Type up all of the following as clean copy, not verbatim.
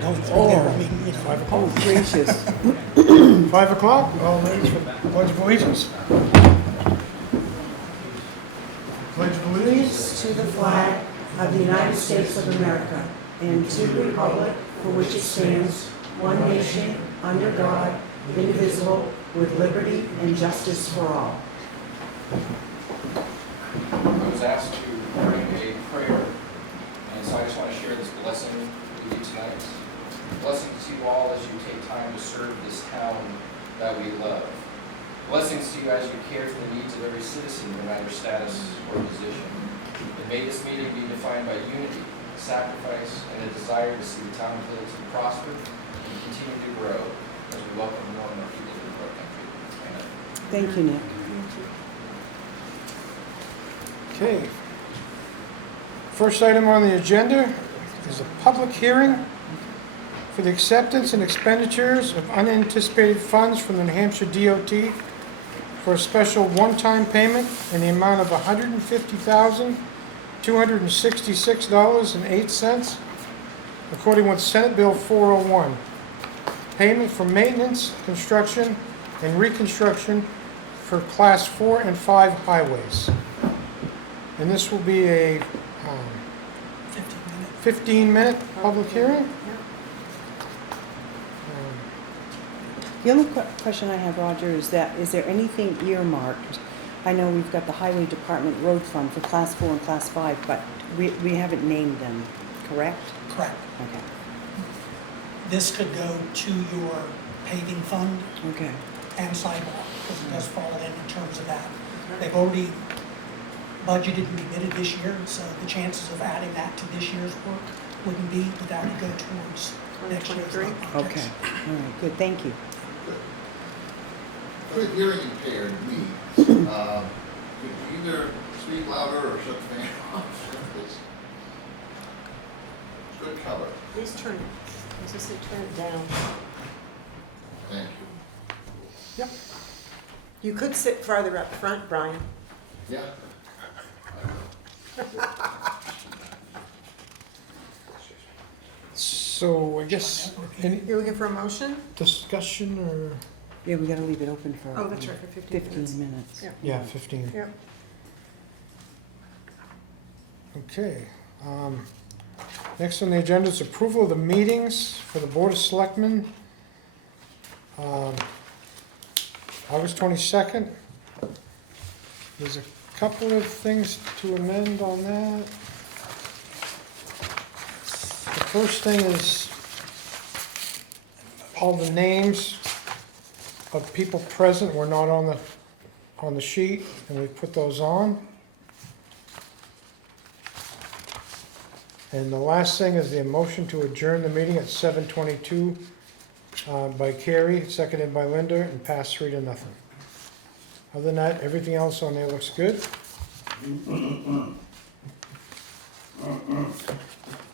No, it's right there. I mean, you know. 5 o'clock. Gracious. 5 o'clock, all ladies for Pledge of Allegiance. Pledge of Allegiance. Allegiance to the flag of the United States of America and to the republic for which it stands, one nation, under God, indivisible, with liberty and justice for all. I was asked to bring a prayer, and so I just want to share this blessing with you tonight. Blessings to you all as you take time to serve this town that we love. Blessings to you as you care for the needs of every citizen, no matter status or position. And may this meeting be defined by unity, sacrifice, and a desire to see the town of Littleton prosper and continue to grow as we welcome more and more people into our country. Amen. Thank you, Nick. Okay. First item on the agenda is a public hearing for the acceptance and expenditures of unanticipated funds from the New Hampshire DOT for a special one-time payment in the amount of $150,266.08, according with Senate Bill 401. Payment for maintenance, construction, and reconstruction for Class 4 and 5 highways. And this will be a 15-minute public hearing. The only question I have, Roger, is there anything earmarked? I know we've got the Highway Department Road Fund for Class 4 and Class 5, but we haven't named them, correct? Correct. Okay. This could go to your paving fund Okay. and sidewalk, because it does fall in terms of that. They've already budgeted and rebid this year, so the chances of adding that to this year's work wouldn't be, but that would go towards next year's work. Okay. All right, good, thank you. Good hearing impaired means, either speak louder or shut the fan off. It's good cover. Please turn it. As I say, turn it down. Thank you. Yep. You could sit farther up front, Brian. Yeah. So I guess any You're looking for a motion? discussion or, Yeah, we gotta leave it open for Oh, that's right, for 15 minutes. minutes. Yeah. yeah, 15. Yep. Okay. Next on the agenda is approval of the meetings for the Board of Selectmen. August 22nd. There's a couple of things to amend on that. The first thing is all the names of people present were not on the sheet, and we put those on. And the last thing is the motion to adjourn the meeting at 7:22 by Carrie, seconded by Linda, and passed 3-0. Other than that, everything else on there looks good.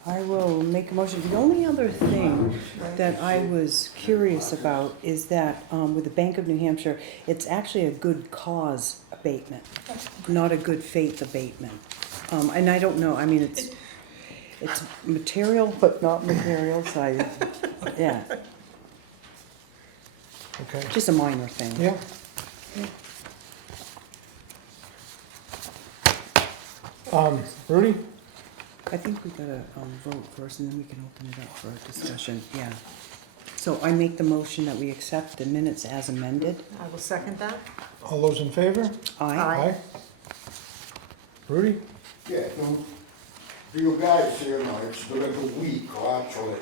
I will make a motion. The only other thing that I was curious about is that with the Bank of New Hampshire, it's actually a good cause abatement, not a good faith abatement. And I don't know, I mean, it's material, but not material, so yeah, Okay. just a minor thing. Yeah. Rudy? I think we gotta vote first, and then we can open it up for a discussion, yeah. So I make the motion that we accept the minutes as amended. I will second that. All those in favor? Aye. Rudy? Yeah, for you guys here now, it's been a week, or actually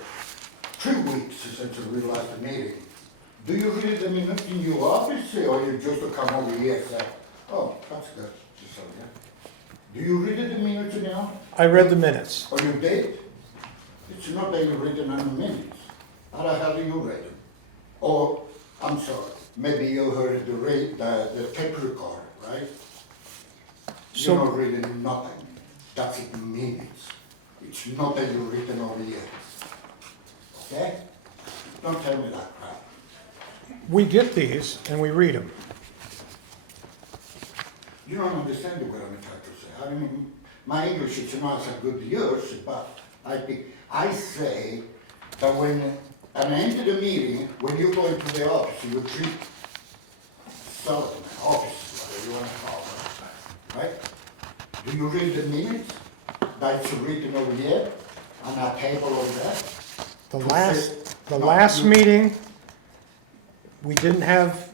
2 weeks since we last meeting. Do you read the minutes in your office, or you just come over here and say, oh, that's good, just so, yeah? Do you read the minutes now? I read the minutes. Or you did? It's not that you read them in the minutes. How the hell do you read them? Or, I'm sorry, maybe you heard the tape recorder, right? So- You're not reading nothing. That's in minutes. It's not that you're written over here. Okay? Don't tell me that crap. We get these and we read them. You don't understand what I'm trying to say. I mean, my English is not as good as yours, but I say that when, at the end of the meeting, when you go into the office, you treat Selectmen, office, whatever you wanna call it, right? Do you read the minutes that's written over here on that table over there? The last meeting, we didn't have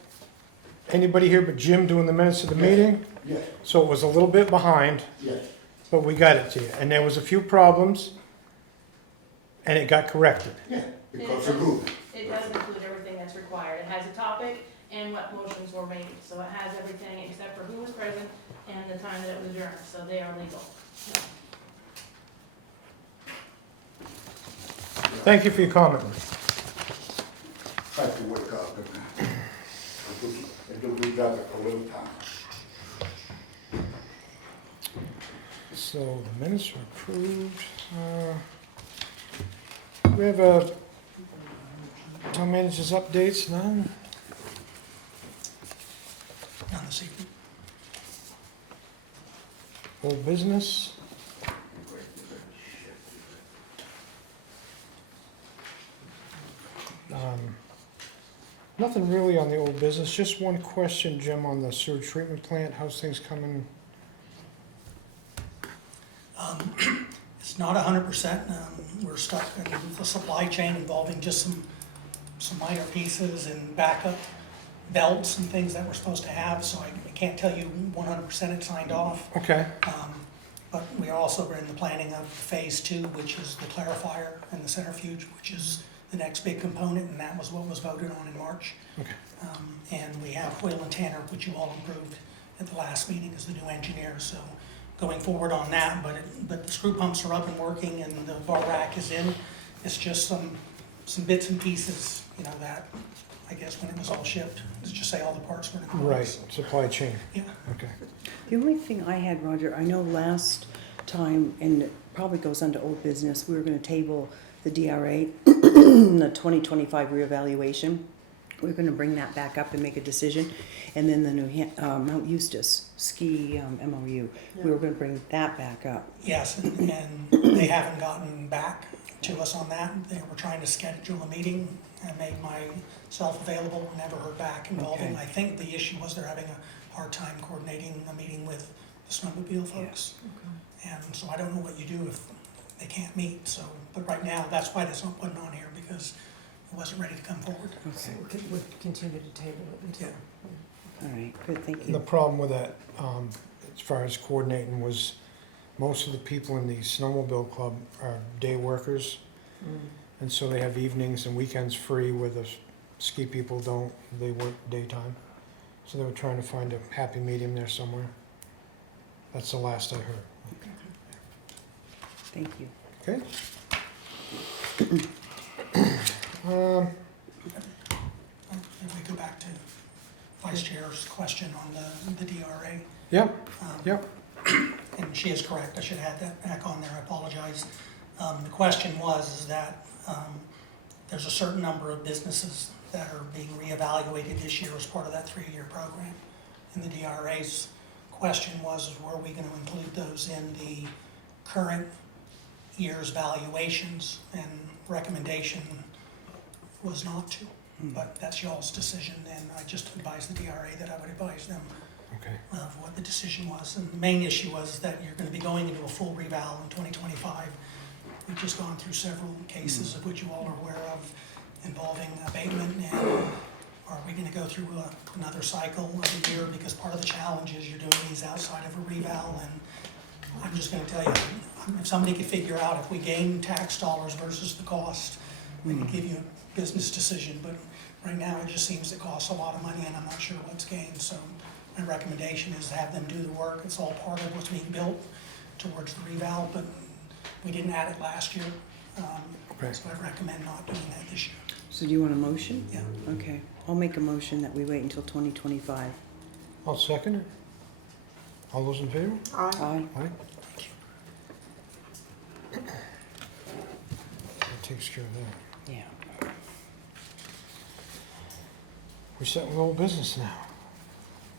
anybody here but Jim doing the minutes of the meeting, Yes, so it was a little bit behind, yes. but we got it to you. And there was a few problems, and it got corrected. Yeah, because of rule. It does include everything that's required. It has a topic and what motions were made. So it has everything except for who was present and the time that it was adjourned, so they are legal. Thank you for your comment. Try to wake up and do we got a little time. So the minutes are approved. We have a town manager's updates, none? Not this evening. Old business? Nothing really on the old business, just one question, Jim, on the sewage treatment plant, how's things coming? It's not 100%. We're stuck in the supply chain involving just some minor pieces and backup belts and things that we're supposed to have, so I can't tell you 100% it's signed off. Okay, But we also are in the planning of phase 2, which is the clarifier and the centrifuge, which is the next big component, and that was what was voted on in March. okay, And we have Hoyle and Tanner, which you all approved at the last meeting as the new engineer, so going forward on that, but the screw pumps are up and working and the bar rack is in. It's just some bits and pieces, you know, that, I guess when it was all shipped, let's just say all the parts were in the right, supply chain, Yeah. okay. The only thing I had, Roger, I know last time, and it probably goes under old business, we were gonna table the DRA, the 2025 reevaluation. We're gonna bring that back up and make a decision. And then the Mount Eustis ski MOU, we were gonna bring that back up. Yes, and they haven't gotten back to us on that. They were trying to schedule a meeting. I made myself available, never heard back involving. Okay. I think the issue was they're having a hard time coordinating a meeting with the snowmobile folks. And so I don't know what you do if they can't meet, so, but right now, that's why it's not putting on here, because it wasn't ready to come forward. Okay, Would continue to table it until. Yeah. all right, good, thank The you. problem with that, as far as coordinating, was most of the people in the snowmobile club are day workers. And so they have evenings and weekends free where the ski people don't, they work daytime. So they were trying to find a happy medium there somewhere. That's the last I heard. Thank you. Okay? If we go back to Vice Chair's question on the DRA. Yep, um, yep, And she is correct, I should have had that back on there, I apologize. The question was, is that there's a certain number of businesses that are being reevaluated this year as part of that 3-year program. And the DRA's question was, is were we gonna include those in the current year's valuations? And recommendation was not to, but that's y'all's decision, and I just advised the DRA that I would advise them okay. of what the decision was. And the main issue was that you're gonna be going into a full reval in 2025. We've just gone through several cases of which you all are aware of involving abatement, and are we gonna go through another cycle of a year? Because part of the challenge is you're doing these outside of a reval, and I'm just gonna tell you, if somebody could figure out if we gain tax dollars versus the cost, we could give you a business decision, but right now it just seems it costs a lot of money and I'm not sure what's gained, so my recommendation is to have them do the work. It's all part of what's being built towards the reval, but we didn't add it last year, Okay. so I recommend not doing that this year. So do you want a motion? Yeah. Okay, I'll make a motion that we wait until 2025. I'll second it. All those in favor? Aye. Aye. That takes care of that. Yeah. We're set with old business now.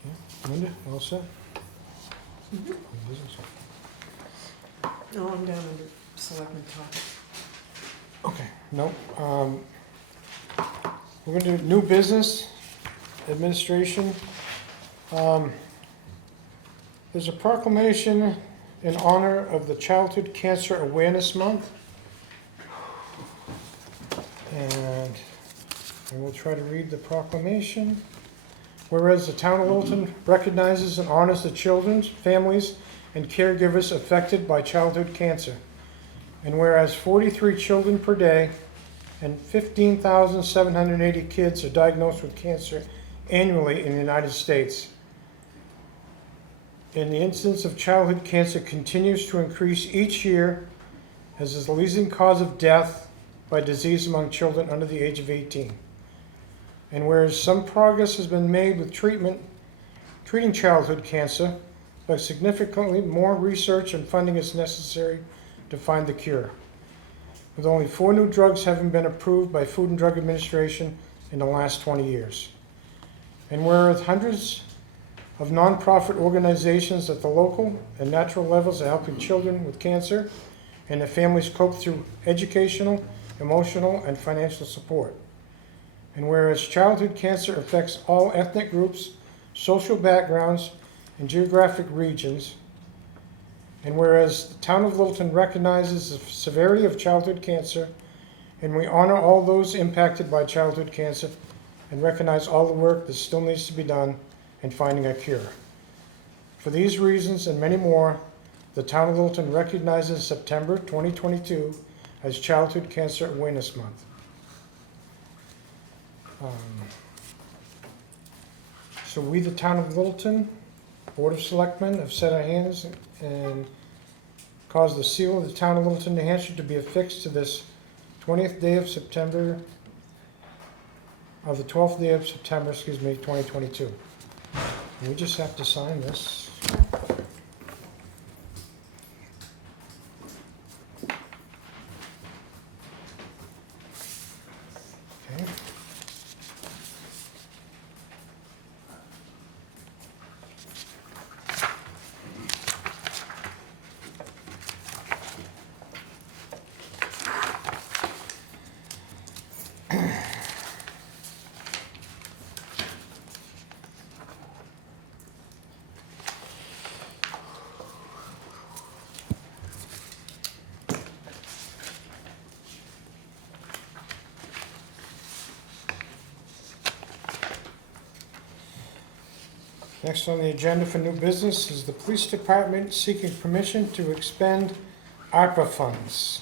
Yeah, Linda, you all set? Old business. No, I'm down under selectmen talk. Okay. Nope. We're gonna do new business administration. There's a proclamation in honor of the Childhood Cancer Awareness Month. And we'll try to read the proclamation. Whereas the town of Littleton recognizes and honors the children, families, and caregivers affected by childhood cancer. And whereas 43 children per day and 15,780 kids are diagnosed with cancer annually in the United States. And the incidence of childhood cancer continues to increase each year as is the leading cause of death by disease among children under the age of 18. And whereas some progress has been made with treating childhood cancer, but significantly more research and funding is necessary to find the cure. With only 4 new drugs having been approved by Food and Drug Administration in the last 20 years. And whereas hundreds of nonprofit organizations at the local and national levels are helping children with cancer and their families cope through educational, emotional, and financial support. And whereas childhood cancer affects all ethnic groups, social backgrounds, and geographic regions, and whereas the town of Littleton recognizes the severity of childhood cancer, and we honor all those impacted by childhood cancer, and recognize all the work that still needs to be done in finding a cure. For these reasons and many more, the town of Littleton recognizes September 2022 as Childhood Cancer Awareness Month. So we, the town of Littleton, Board of Selectmen, have set our hands and caused the seal of the town of Littleton, New Hampshire to be affixed to this 20th day of September, of the 12th day of September, 2022. And we just have to sign this. Okay. Next on the agenda for new business is the police department seeking permission to expend ARPA funds.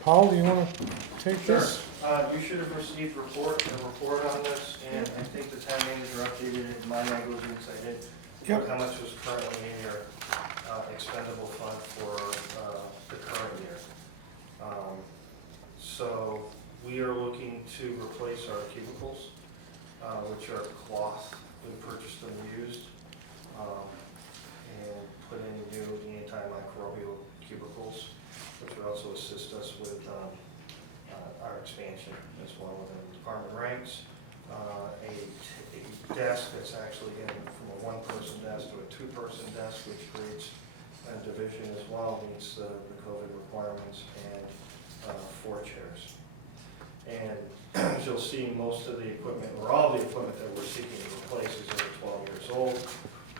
Paul, do you want to take this? You should have received a report on this, and I think the town manager updated it in my negligence. I did. Yep. How much was currently in your expendable fund for the current year. So we are looking to replace our cubicles, which are cloth. We purchased them used, and put in new antimicrobial cubicles, which would also assist us with our expansion as well within the department ranks. A desk that's actually getting from a one-person desk to a two-person desk, which creates a division as well, meets the COVID requirements, and 4 chairs. And as you'll see, most of the equipment, or all the equipment that we're seeking to replace is over 12 years old.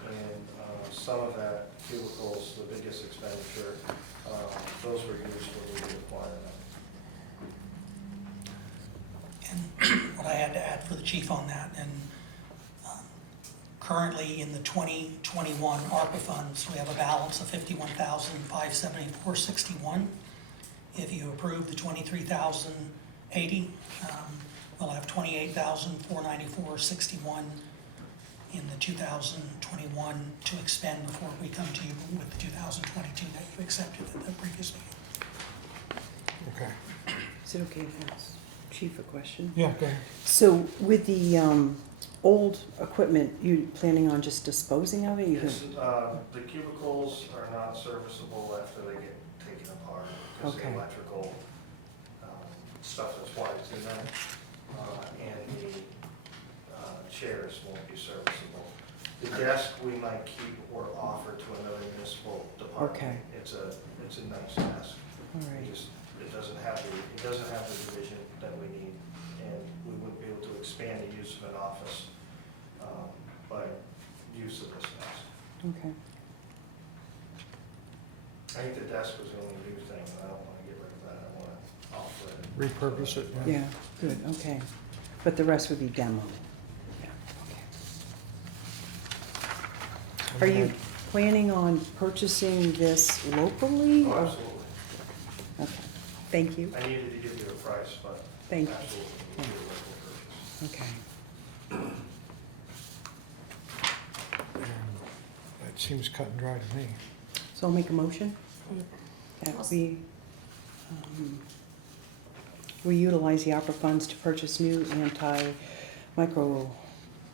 And some of that, cubicles, the biggest expenditure, those were used when we acquired them. And what I had to add for the chief on that, and currently in the 2021 ARPA funds, we have a balance of $51,574.61. If you approve the $23,080, we'll have $28,494.61 in the 2021 to expend before we come to you with the 2022 that you accepted at the previous meeting. Okay. Is it okay if I ask Chief a question? Yeah, go ahead. So with the old equipment, you planning on just disposing of it? You Yes, the cubicles are not serviceable after they get taken apart because of the Okay. electrical stuff that's wired in them, and the chairs won't be serviceable. The desk we might keep or offer to another municipal department. Okay. It's a nice desk. All that we need, and we wouldn't be able to expand the use of an office by use of this desk. Okay. I think the desk was the only new thing, and I don't want to get rid of that, I want to offer it. Repurpose it, yeah. Yeah, good, okay. But the rest would be demo. Yeah, okay. Are you planning on purchasing this locally? Oh, or- absolutely. Okay, thank you, I needed to give you a price, but thank you. absolutely, we need a local purchase. Okay. That seems cut and dry to me. So I'll make a motion that we utilize the opera funds to purchase new anti-micro,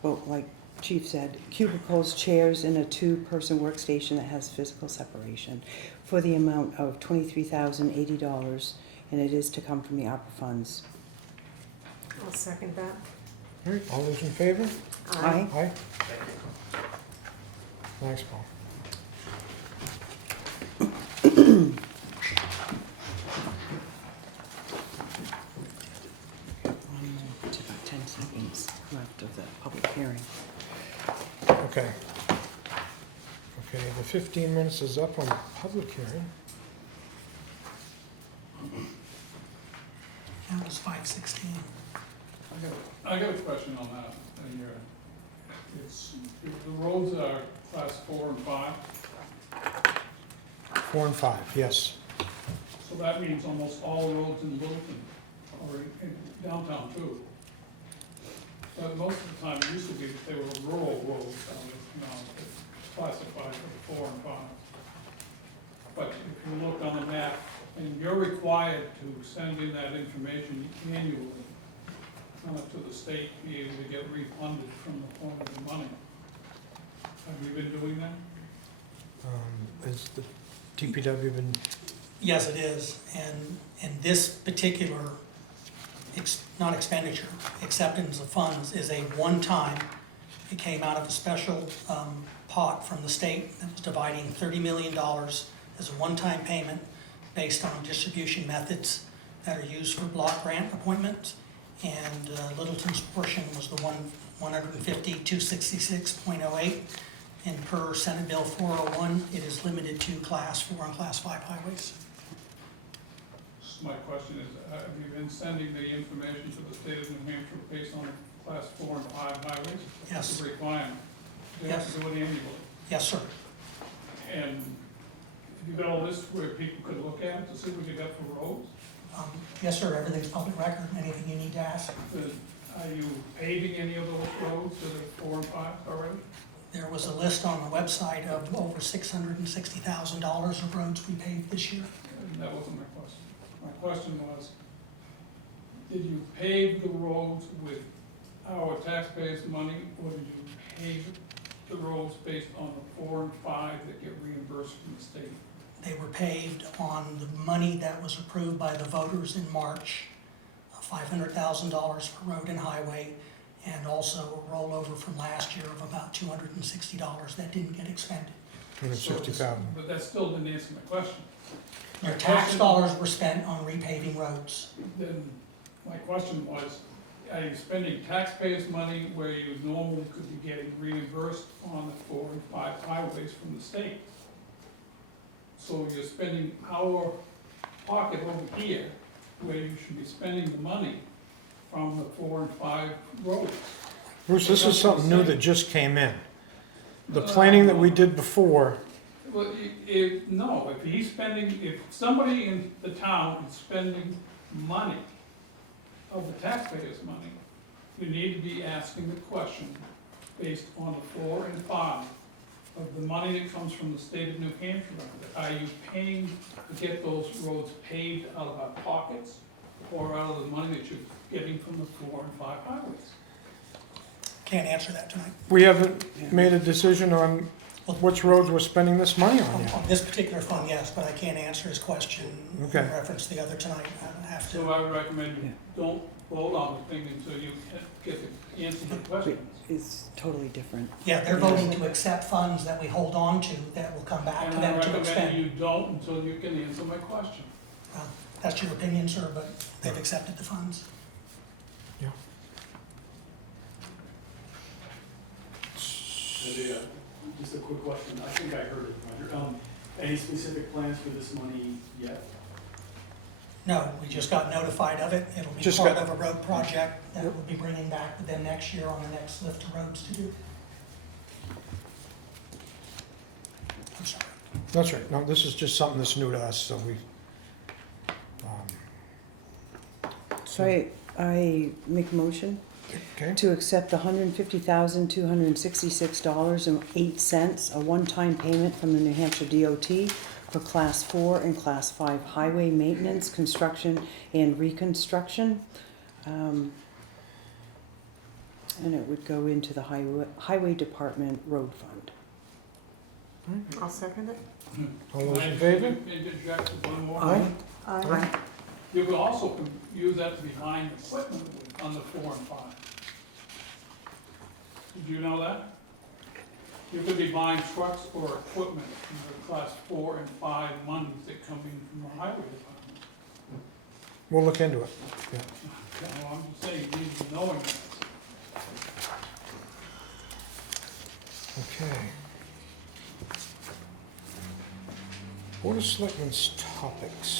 well, like Chief said, cubicles, chairs, and a two-person workstation that has physical separation for the amount of $23,080, and it is to come from the opera funds. I'll second that. All right, all those in favor? Aye. Aye. Thank you. Thanks, Paul. It's about 10 seconds left of the public hearing. Okay. Okay, the 15 minutes is up on the public hearing. That was 5:16. I got a question on that. The roads are class 4 and 5, 4 and 5, yes. so that means almost all roads in Littleton or in downtown too. But most of the time, it used to be that they were rural roads, classified as 4 and 5. But if you look on the map, and you're required to send in that information annually, to the state, to be able to get refunded from the point of the money. Have you been doing that? Has the DPW been, Yes, it is, and this particular, not expenditure, acceptance of funds is a one-time, it came out of a special pot from the state that was dividing $30 million as a one-time payment based on distribution methods that are used for block grant appointments, and Littleton's portion was the 150,266.08, and per Senate Bill 401, it is limited to class 4 and class 5 highways. So my question is, have you been sending the information to the state of New Hampshire based on class 4 and 5 highways? Yes. It's a requirement. They have to do it annually. Yes, sir. And have you got a list where people could look at it to see what you got for roads? Yes, sir, everything's public record, anything you need to ask. Are you paving any of those roads that are 4 and 5 already? There was a list on the website of over $660,000 of roads we paved this year. And that wasn't my question. My question was, did you pave the roads with our taxpayers' money, or did you pave the roads based on the 4 and 5 that get reimbursed from the state? They were paved on the money that was approved by the voters in March, $500,000 for road and highway, and also a rollover from last year of about $260 that didn't get expended. 260,000? But that still didn't answer my question. Your tax dollars were spent on repaving roads. Then my question was, are you spending taxpayers' money where you normally could be getting reimbursed on the 4 and 5 highways from the state? So you're spending our pocket over here where you should be spending the money from the 4 and 5 roads. Bruce, this is something new that just came in. The planning that we did before, Well, no, if somebody in the town is spending money of the taxpayers' money, you need to be asking the question based on the 4 and 5 of the money that comes from the state of New Hampshire. Are you paying to get those roads paved out of our pockets, or out of the money that you're getting from the 4 and 5 highways? Can't answer that tonight. we haven't made a decision on which roads we're spending this money on yet. On this particular fund, yes, but I can't answer his question in Okay. reference to the other tonight. I have So to. I would recommend you don't vote on the thing until you get the answer to the questions. It's totally different. Yeah, they're voting to accept funds that we hold on to that will come back to And I them to recommend expend. you don't until you can answer my question. That's your opinion, sir, but they've accepted the funds. Maybe, just a quick question, I think I heard it, Roger. Any specific plans for this money yet? No, we just got notified of it. It'll be Just part got- of a road project that we'll be bringing back with them next year on the next lift to roads to do. I'm sorry. That's right. No, this is just something that's new to us, so we, So I make a motion okay. to accept the $150,266.08, a one-time payment from the New Hampshire DOT for Class 4 and Class 5 highway maintenance, construction, and reconstruction. And it would go into the highway department road fund. I'll second it. All those in favor? Maybe Jack, one more. Aye. Aye. You could also use that to be buying equipment on the 4 and 5. Did you know that? You could be buying trucks or equipment from the class 4 and 5 monies that come in from the highway department. We'll look into it. Yeah. So I'm just saying, you need to be knowing that. Okay. Board of Selectmen's topics.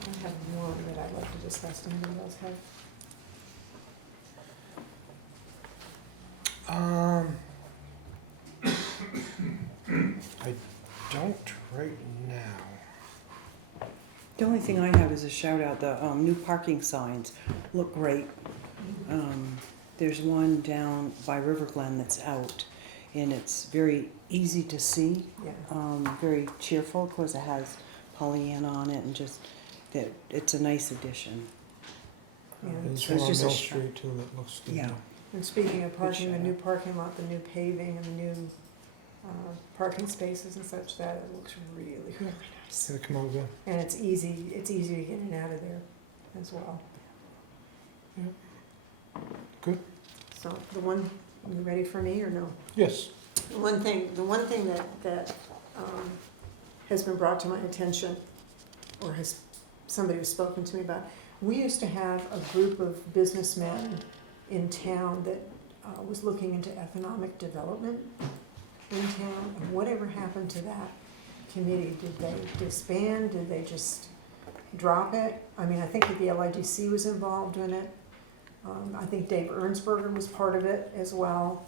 I have one that I'd like to discuss. Does anybody else have? I don't right now. The only thing I have is a shout out, the new parking signs look great. There's one down by River Glen that's out, and it's very easy to see, Yeah. very cheerful, of course it has Pollyanna on it, and just, that it's a nice addition. Yeah. There's So one it's on just a Mill sh- Street too that looks good. Yeah. And speaking of parking, the shout new out. parking lot, the new paving and the new parking spaces and such, that it looks really, really nice. Gonna come over there. And it's easy to get in and out of there as well. Good. So the one, you ready for me or no? Yes. The one thing that has been brought to my attention, or has somebody has spoken to me about, we used to have a group of businessmen in town that was looking into economic development in town, and whatever happened to that committee? Did they disband? Did they just drop it? I mean, I think that the LIDC was involved in it. I think Dave Ernsberger was part of it as well,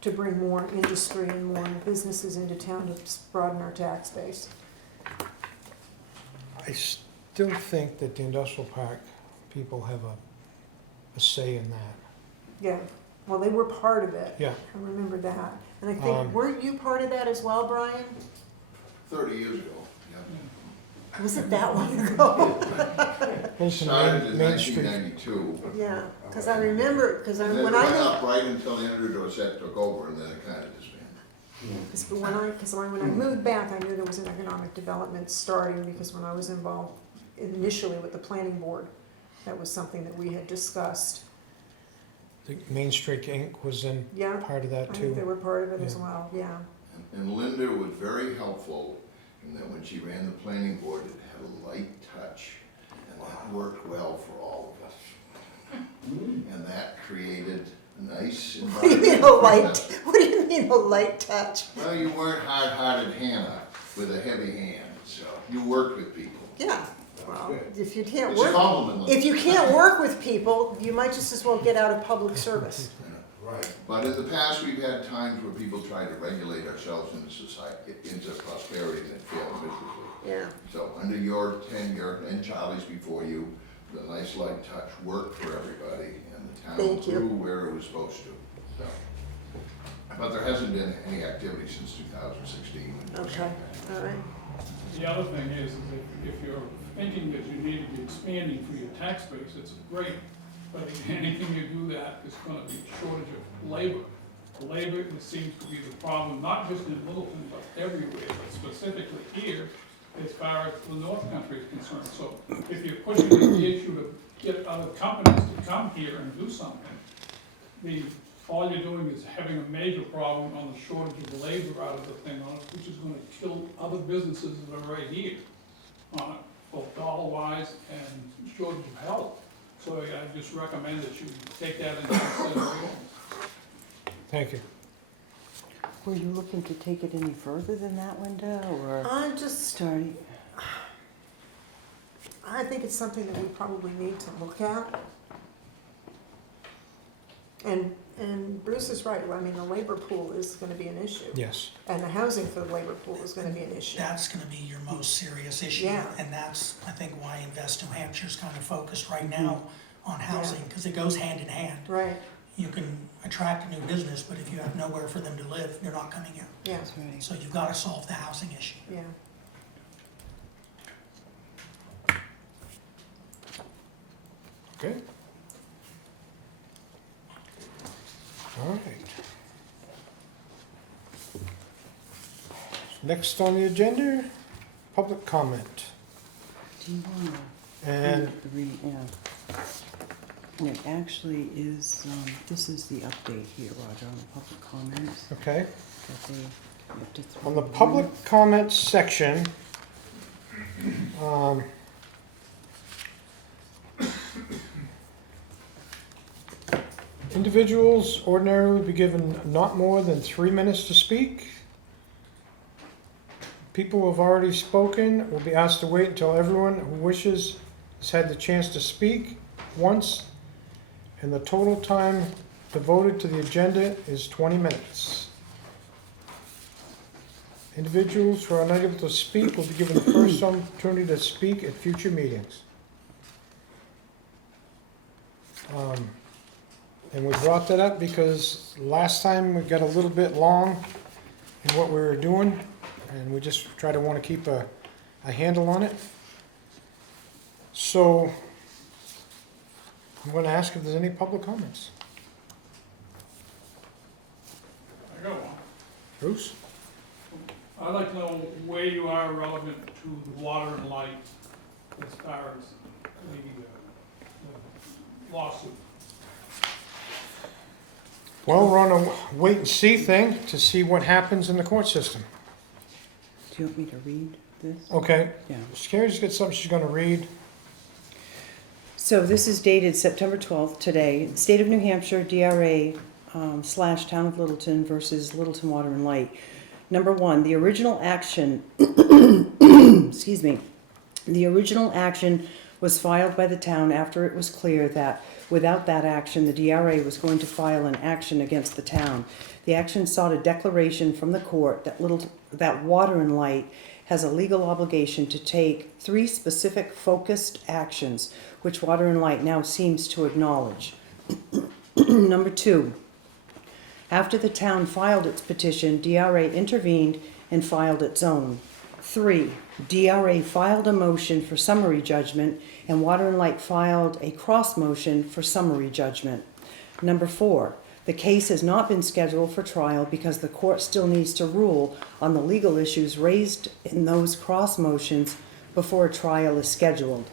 to bring more industry and more businesses into town to broaden our tax base. I still think that the industrial park people have a say in that. Yeah, well, they were part of it. Yeah. I remember that. And I think, weren't you part of that as well, Brian? 30 years ago, yeah. Was it that long ago? Listen, Started in Main Street. 1992. Yeah, because I remember, because And then when it went I up right until Andrew Dorset took over, and then it kind of disbanded. when I moved back, I knew there was an economic development starting, because when I was involved initially with the planning board, that was something that we had discussed. I think Main Street Inc. was in Yeah, part of I that think they too. were part of it as Yeah. well, yeah. And Linda was very helpful in that when she ran the planning board, it had a light touch, and that worked well for all of us. And that created a nice What do you mean a environment. what do you mean a light touch? Well, you weren't hard-hearted Hannah with a heavy hand, so you worked with people. Yeah, well, if you can't It's a work, compliment, Linda. if you can't work with people, you might just as well get out of public service. Right. But in the past, we've had times where people tried to regulate ourselves into society, into prosperity, and it failed miserably. Yeah. So under your tenure, and Charlie's before you, the nice light touch worked for everybody, and the town Thank you. grew where it was supposed to. So, but there hasn't been any activity since 2016. Okay, all right. The other thing is if you're thinking that you need to be expanding for your tax base, it's great. But anything you do that is gonna be a shortage of labor. Labor seems to be the problem, not just in Littleton, but everywhere, but specifically here, as far as the North Country is concerned. So if you're pushing the issue to get other companies to come here and do something, all you're doing is having a major problem on the shortage of labor out of the thing on it, which is gonna kill other businesses that are right here on it, both dollar-wise and shortage of help. So I just recommend that you take that into consideration. Thank you. Were you looking to take it any further than that, Linda, or I'm just, starting? I think it's something that we probably need to look at. And Bruce is right, I mean, the labor pool is gonna be an issue. Yes. And the housing for the labor pool is gonna be an issue. That's gonna be your most serious issue. Yeah. And that's, I think, why Invest New Hampshire's kind of focused right now on housing, because it goes hand in hand. Right, You can attract a new business, but if you have nowhere for them to live, they're not coming here. yeah, That's right. So you've gotta solve the housing issue. yeah. Okay. All right. Next on the agenda, public comment. Do you want to And read, yeah. And it actually is, this is the update here, Roger, on the public comments okay, that they, you have to throw on the in. public comments section, individuals ordinarily be given not more than 3 minutes to speak. People who have already spoken will be asked to wait until everyone who wishes has had the chance to speak once, and the total time devoted to the agenda is 20 minutes. Individuals who are unable to speak will be given the first opportunity to speak at future meetings. And we brought that up because last time we got a little bit long in what we were doing, and we just want to keep a handle on it. So I'm going to ask if there's any public comments. I got one. Bruce? I'd like to know where you are relevant to the water and light as far as the lawsuit. Well, we're on a wait and see thing to see what happens in the court system. Do you want me to read this? Okay, Yeah. Carrie's got something she's going to read. So this is dated September 12th, today. State of New Hampshire, DRA / Town of Littleton versus Littleton Water and Light. Number 1, the original action, excuse me, the original action was filed by the town after it was clear that without that action, the DRA was going to file an action against the town. The action sought a declaration from the court that Water and Light has a legal obligation to take 3 specific focused actions, which Water and Light now seems to acknowledge. Number 2, after the town filed its petition, DRA intervened and filed its own. 3, DRA filed a motion for summary judgment, and Water and Light filed a cross motion for summary judgment. Number 4, the case has not been scheduled for trial because the court still needs to rule on the legal issues raised in those cross motions before a trial is scheduled.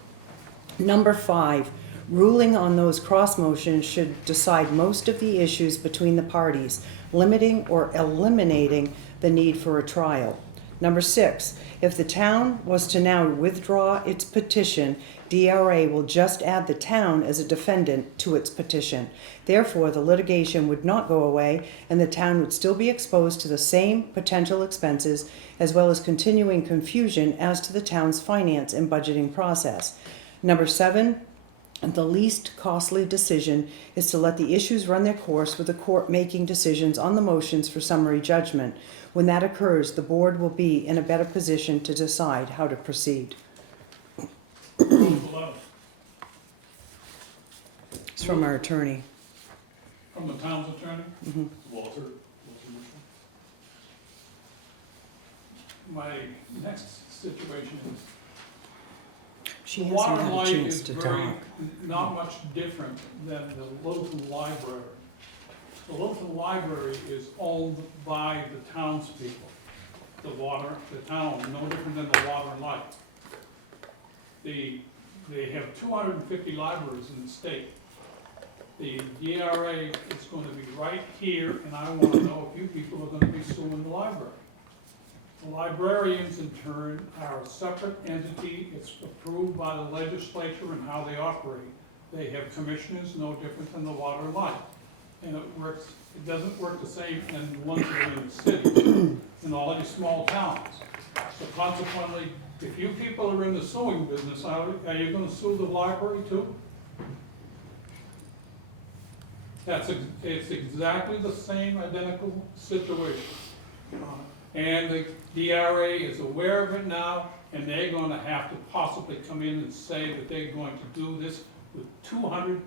Number 5, ruling on those cross motions should decide most of the issues between the parties, limiting or eliminating the need for a trial. Number 6, if the town was to now withdraw its petition, DRA will just add the town as a defendant to its petition. Therefore, the litigation would not go away, and the town would still be exposed to the same potential expenses, as well as continuing confusion as to the town's finance and budgeting process. Number 7, the least costly decision is to let the issues run their course with the court making decisions on the motions for summary judgment. When that occurs, the board will be in a better position to decide how to proceed. It's from our attorney. From the town's attorney? Mhm. Walter Mitchell. My next situation is She Water hasn't and had a Light chance is to very, talk. not much different than the Littleton Library. The Littleton Library is owned by the townspeople. The town, no different than the Water and Light. They have 250 libraries in the state. The DRA is going to be right here, and I want to know if you people are going to be suing the library. The librarians, in turn, are a separate entity. It's approved by the legislature and how they operate. They have commissioners, no different than the water and light. And it doesn't work the same in the ones that are in the cities, in all these small towns. So consequently, if you people are in the suing business, are you gonna sue the library too? It's exactly the same identical situation. And the DRA is aware of it now, and they're gonna have to possibly come in and say that they're going to do this with 200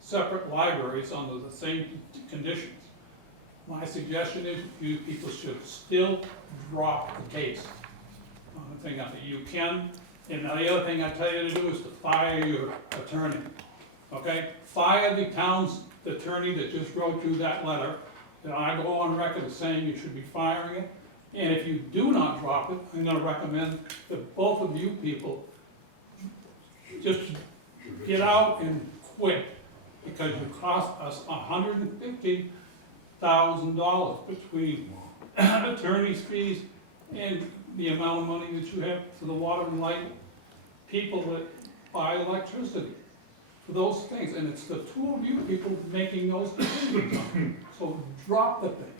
separate libraries under the same conditions. My suggestion is you people should still drop the case. The thing that you can, and the other thing I tell you to do is to fire your attorney, okay? Fire the town's attorney that just wrote you that letter, and I go on record as saying you should be firing it. And if you do not drop it, I'm gonna recommend that both of you people just get out and quit, because you cost us $150,000 between attorney's fees and the amount of money that you have for the water and light people that buy electricity for those things. And it's the two of you people making those decisions. So drop the thing.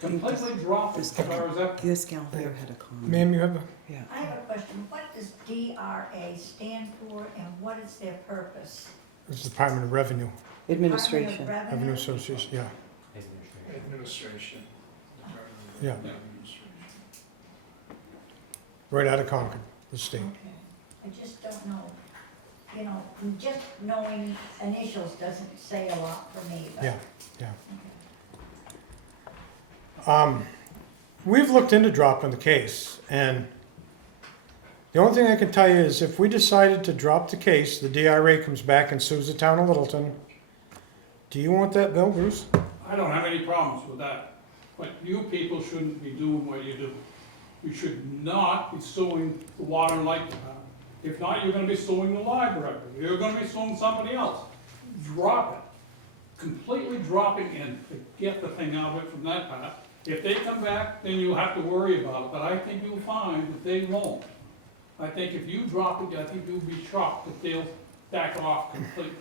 Completely drop it as far as that. This gal here had a comment. Ma'am, you have a, Yeah. I have a question. What does DRA stand for and what is their purpose? this is Department of Revenue, Administration. Department of Revenue Association, yeah, Administration. yeah, right out of Concord, the state. Okay. I just don't know. You know, just knowing initials doesn't say a lot for me, but. Yeah, yeah. Okay. We've looked into dropping the case, and the only thing I can tell you is if we decided to drop the case, the DRA comes back and sues the town of Littleton. Do you want that bill, Bruce? I don't have any problems with that, but you people shouldn't be doing what you do. You should not be suing the water and light department. If not, you're gonna be suing the library, you're gonna be suing somebody else. Drop it, completely drop it and get the thing out of it from that part. If they come back, then you'll have to worry about it, but I think you'll find that they won't. I think if you drop it, I think you'll be shocked that they'll back off completely.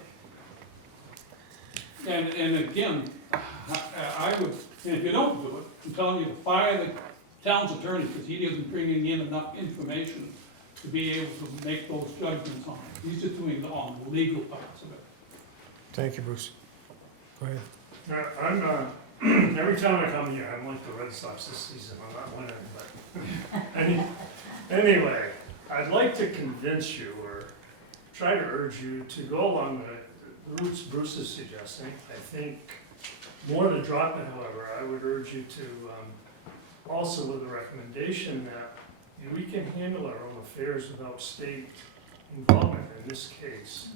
And again, I would, and if you don't do it, I'm telling you to fire the town's attorney, because he isn't bringing in enough information to be able to make those judgments on it. He's just doing on the legal parts of it. Thank you, Bruce. Go ahead. I'm, every time I come here, I'm like the Red Sox this season, I'm not winning, but anyway, I'd like to convince you or try to urge you to go along the routes Bruce is suggesting. I think more than drop it, however, I would urge you to also with a recommendation that we can handle our own affairs without state involvement in this case.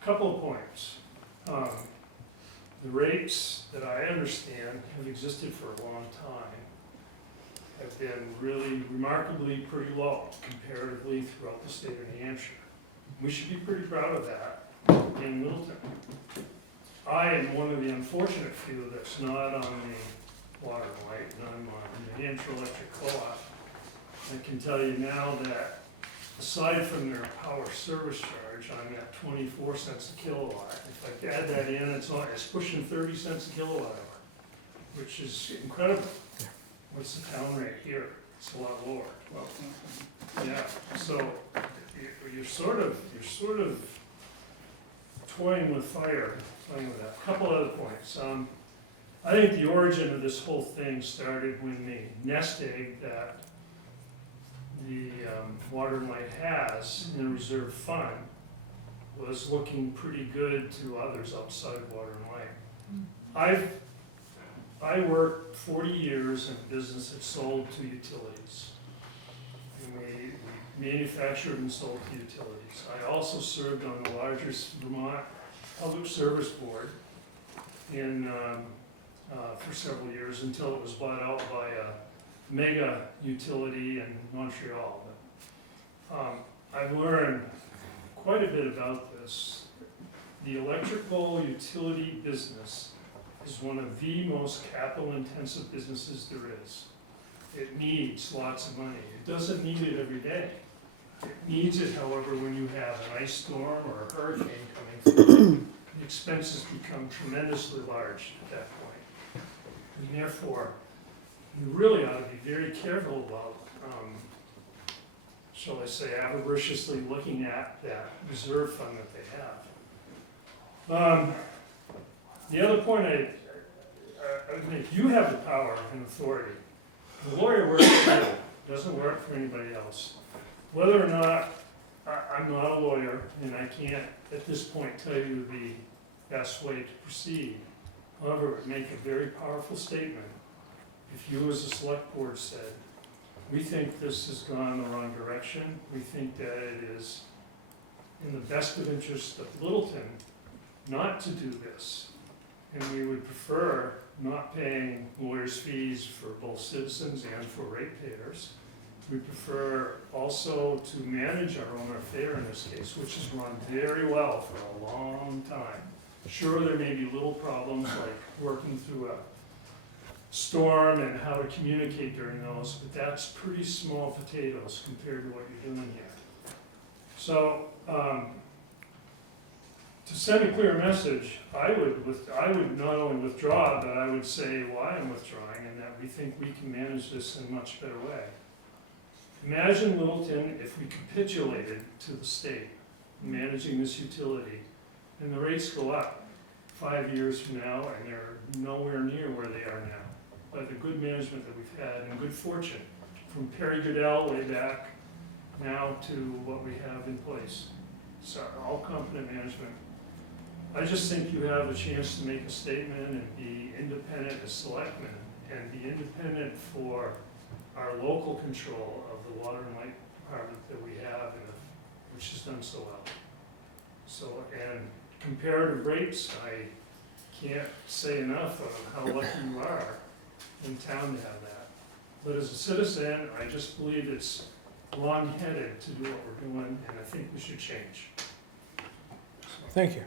Couple of points. The rates that I understand have existed for a long time have been really remarkably pretty low comparatively throughout the state of New Hampshire. We should be pretty proud of that in Littleton. I am one of the unfortunate few that's not on the water and light, and I'm on the New Hampshire Electric Co-op. I can tell you now that aside from their power service charge, I'm at 24 cents a kilowatt. If I add that in, it's pushing 30 cents a kilowatt hour, which is incredible. What's the town rate here? It's a lot lower. Well, yeah. So you're sort of toying with fire, playing with that. A couple other points. I think the origin of this whole thing started when the nest egg that the Water and Light has in the reserve fund was looking pretty good to others outside of Water and Light. I worked 40 years in a business that sold to utilities. And we manufactured and sold to utilities. I also served on the largest Vermont Public Service Board for several years until it was bought out by a mega utility in Montreal. I've learned quite a bit about this. The electrical utility business is one of the most capital-intensive businesses there is. It needs lots of money. It doesn't need it every day. It needs it, however, when you have an ice storm or a hurricane coming through, the expenses become tremendously large at that point. And therefore, you really ought to be very careful about, shall I say, avariciously looking at that reserve fund that they have. The other point I think, you have the power and authority. The lawyer works for you, doesn't work for anybody else. Whether or not, I'm not a lawyer, and I can't at this point tell you the best way to proceed. However, it would make a very powerful statement if you as a select board said, we think this has gone the wrong direction, we think that it is in the best of interest of Littleton not to do this, and we would prefer not paying lawyers' fees for both citizens and for ratepayers. We prefer also to manage our own affair in this case, which has run very well for a long time. Sure, there may be little problems like working through a storm and how to communicate during those, but that's pretty small potatoes compared to what you're doing here. So, to send a clear message, I would not only withdraw, but I would say why I'm withdrawing and that we think we can manage this in a much better way. Imagine Littleton if we capitulated to the state managing this utility and the rates go up 5 years from now and they're nowhere near where they are now by the good management that we've had and good fortune from Perry Goodell way back now to what we have in place. So all competent management. I just think you have a chance to make a statement and be independent as selectmen and be independent for our local control of the water and light department that we have, which has done so well. So, and comparative rates, I can't say enough of how lucky you are in town to have that. But as a citizen, I just believe it's wrong-headed to do what we're doing, and I think we should change. Thank you.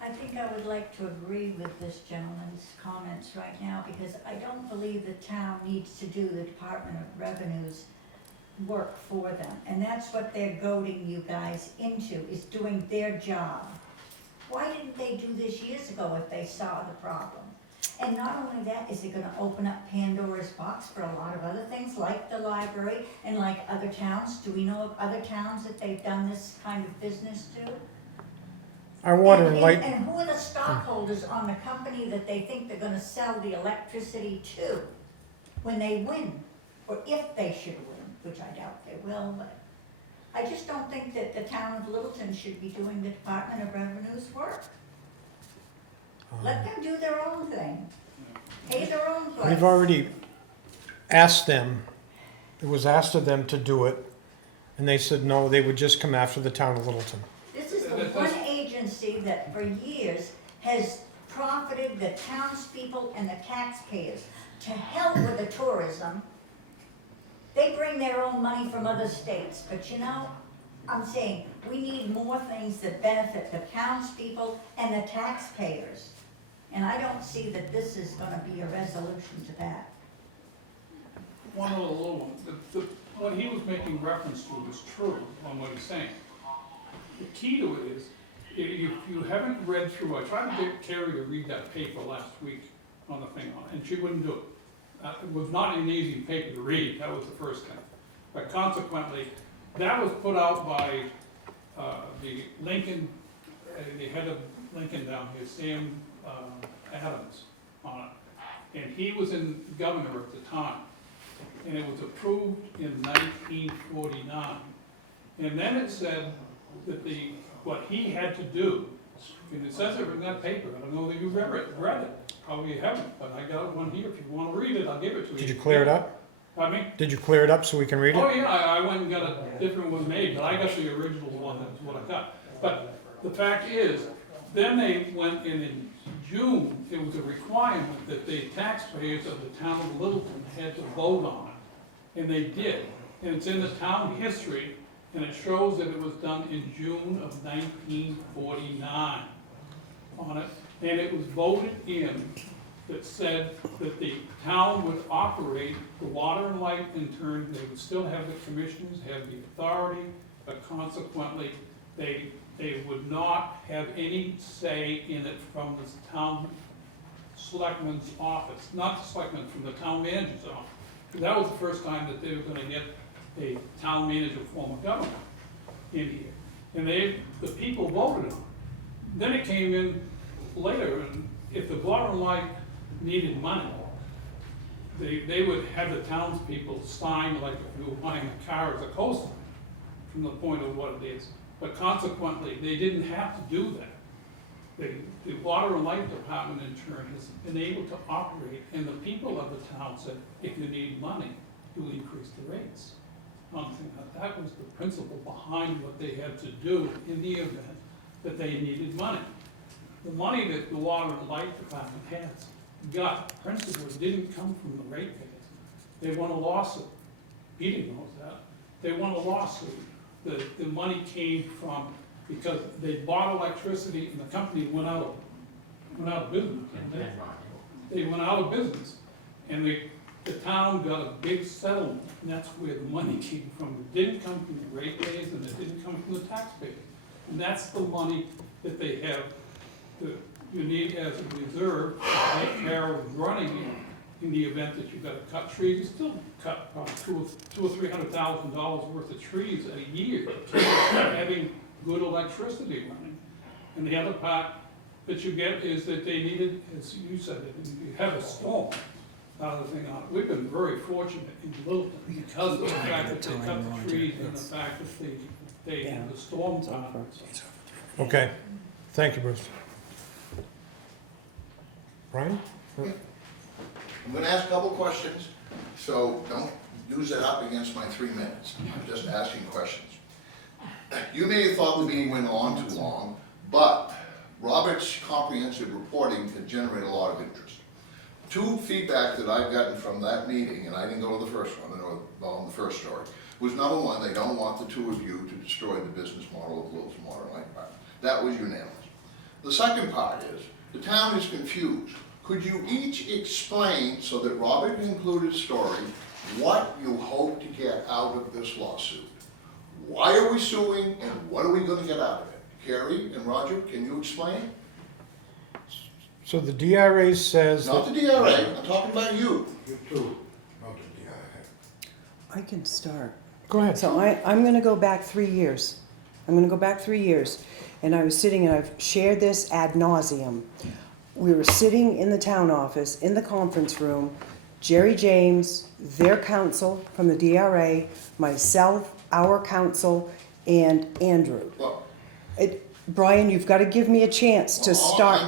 I think I would like to agree with this gentleman's comments right now, because I don't believe the town needs to do the Department of Revenue's work for them. And that's what they're goading you guys into, is doing their job. Why didn't they do this years ago if they saw the problem? And not only that, is it gonna open up Pandora's box for a lot of other things, like the library and like other towns? Do we know of other towns that they've done this kind of business to? Our water and light, And who are the stockholders on the company that they think they're gonna sell the electricity to when they win? Or if they should win, which I doubt they will, but I just don't think that the town of Littleton should be doing the Department of Revenue's work. Let them do their own thing, pay their own price. we've already asked them, it was asked of them to do it, and they said no, they would just come after the town of Littleton. This is the one agency that for years has profited the townspeople and the taxpayers. To hell with the tourism. They bring their own money from other states, but you know, I'm saying, we need more things that benefit the townspeople and the taxpayers. And I don't see that this is gonna be a resolution to that. One little one, what he was making reference to is true on what he's saying. The key to it is, if you haven't read through, I tried to get Carrie to read that paper last week on the thing, and she wouldn't do it. It was not an easy paper to read, that was the first thing. But consequently, that was put out by the Lincoln, the head of Lincoln down here, Sam Adams, on it. And he was in governor at the time. And it was approved in 1949. And then it said that what he had to do, and it says it in that paper, I don't know that you've ever read it, probably you haven't, but I got one here, if you want to read it, I'll give it to you. Did you clear it up? Pardon me? Did you clear it up so we can read Oh, it? yeah, I went and got a different one made, but I got the original one, that's what I got. But the fact is, then they went in June, it was a requirement that the taxpayers of the town of Littleton had to vote on it. And they did, and it's in the town history, and it shows that it was done in June of 1949 on it, and it was voted in that said that the town would operate the water and light in turn. They would still have the commissioners, have the authority, but consequently, they would not have any say in it from the town selectman's office, not the selectman, from the town manager's office. That was the first time that they were gonna get a town manager form of government in here. And the people voted on it. Then it came in later, and if the water and light needed money, they would have the townspeople sign, like if you were buying a car as a cosign, from the point of what it is. But consequently, they didn't have to do that. The water and light department in turn has been able to operate, and the people of the town said, if you need money, you increase the rates. That was the principle behind what they had to do in the event that they needed money. The money that the water and light department got principally didn't come from the ratepayers. They won a lawsuit. Peter knows that. They won a lawsuit. The money came from, because they bought electricity and the company went out of business. They went out of business. And the town got a big settlement, and that's where the money came from. It didn't come from the ratepayers, and it didn't come from the taxpayers. And that's the money that they have, that you need as a reserve to take care of running in the event that you've got to cut trees. You still cut probably $200,000 or $300,000 worth of trees a year, having good electricity running. And the other part that you get is that they needed, as you said, you have a storm. Other thing on it. We've been very fortunate in Littleton because of the fact that they cut the trees and the fact that the storm time. Okay, thank you, Bruce. Brian? I'm gonna ask a couple questions, so don't use that up against my 3 minutes. I'm just asking questions. You may have thought the meeting went on too long, but Robert's comprehensive reporting can generate a lot of interest. Two feedback that I've gotten from that meeting, and I didn't go to the first one, the first story, was number one, they don't want the two of you to destroy the business model of Littleton Water and Light Department. That was unanimous. The second part is, the town is confused. Could you each explain, so that Robert included story, what you hope to get out of this lawsuit? Why are we suing, and what are we gonna get out of it? Carrie and Roger, can you explain? So the DRA says Not that, the DRA, I'm talking about you. You too, not the DRA. I can start. go ahead. So I'm gonna go back 3 years. I'm gonna go back 3 years. And I was sitting, and I've shared this ad nauseum. We were sitting in the town office, in the conference room, Jerry James, their counsel from the DRA, myself, our counsel, and Andrew. Well, Brian, you've gotta give me a chance to start.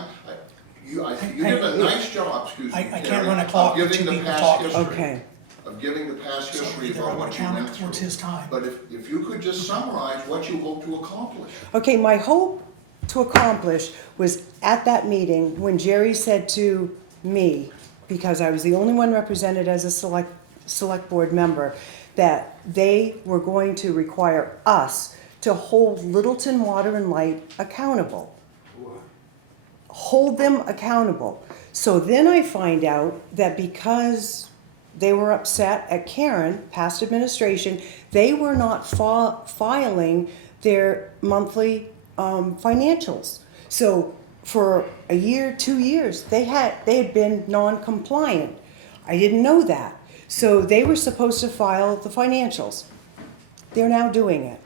You did a nice job, excuse me, I can't Carrie, run a clock of with giving two the people past talking. history. Okay. Of giving the past So history either about I would what you count went it towards through. his time. But if you could just summarize what you hope to accomplish. Okay, my hope to accomplish was at that meeting when Jerry said to me, because I was the only one represented as a select board member, that they were going to require us to hold Littleton Water and Light accountable. Hold them accountable. So then I find out that because they were upset at Karen, past administration, they were not filing their monthly financials. So for a year, 2 years, they had been non-compliant. I didn't know that. So they were supposed to file the financials. They're now doing it.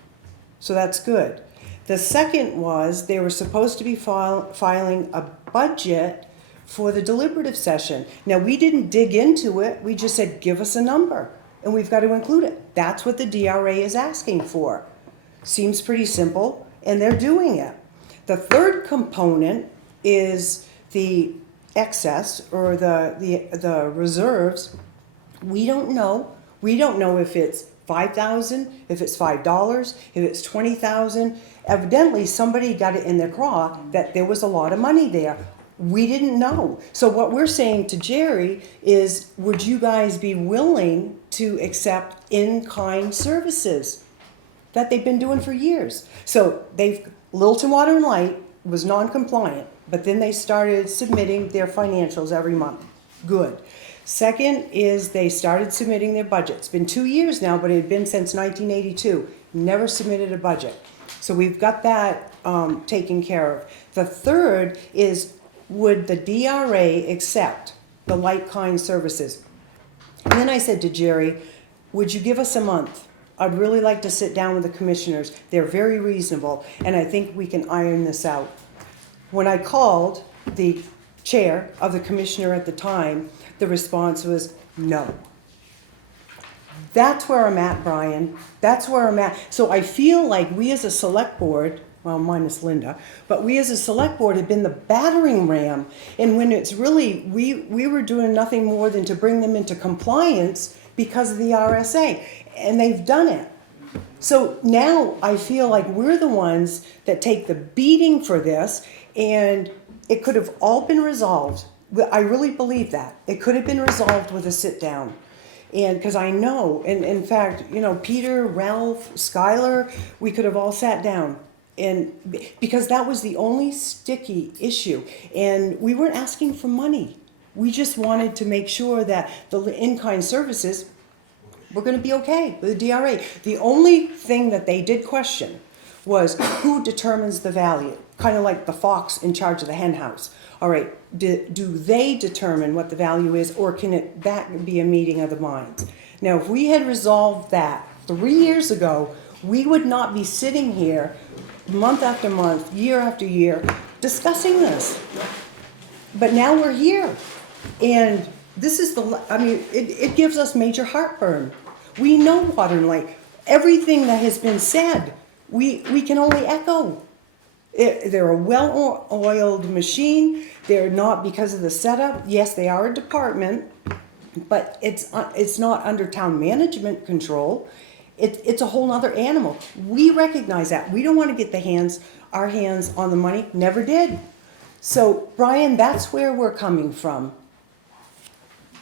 So that's good. The second was they were supposed to be filing a budget for the deliberative session. Now, we didn't dig into it. We just said, give us a number, and we've got to include it. That's what the DRA is asking for. Seems pretty simple, and they're doing it. The third component is the excess or the reserves. We don't know. We don't know if it's $5,000, if it's $5, if it's $20,000. Evidently, somebody got it in their craw that there was a lot of money there. We didn't know. So what we're saying to Jerry is, would you guys be willing to accept in-kind services that they've been doing for years? So Littleton Water and Light was non-compliant, but then they started submitting their financials every month. Good. Second is they started submitting their budget. It's been 2 years now, but it had been since 1982. Never submitted a budget. So we've got that taken care of. The third is, would the DRA accept the like-kind services? And then I said to Jerry, would you give us a month? I'd really like to sit down with the commissioners. They're very reasonable, and I think we can iron this out. When I called the chair of the commissioner at the time, the response was no. That's where I'm at, Brian. That's where I'm at. So I feel like we as a select board, well, minus Linda, but we as a select board have been the battering ram. And when it's really, we were doing nothing more than to bring them into compliance because of the RSA. And they've done it. So now I feel like we're the ones that take the beating for this, and it could have all been resolved. I really believe that. It could have been resolved with a sit down. And because I know, and in fact, you know, Peter, Ralph, Skylar, we could have all sat down. And because that was the only sticky issue. And we weren't asking for money. We just wanted to make sure that the in-kind services were going to be okay with the DRA. The only thing that they did question was who determines the value, kind of like the fox in charge of the hen house. All right, do they determine what the value is, or can that be a meeting of the minds? Now, if we had resolved that 3 years ago, we would not be sitting here month after month, year after year, discussing this. But now we're here, and this is it gives us major heartburn. We know water and light. Everything that has been said, we can only echo. They're a well-oiled machine. They're not because of the setup. Yes, they are a department, but it's not under town management control. It's a whole other animal. We recognize that. We don't want to get our hands on the money. Never did. So, Brian, that's where we're coming from.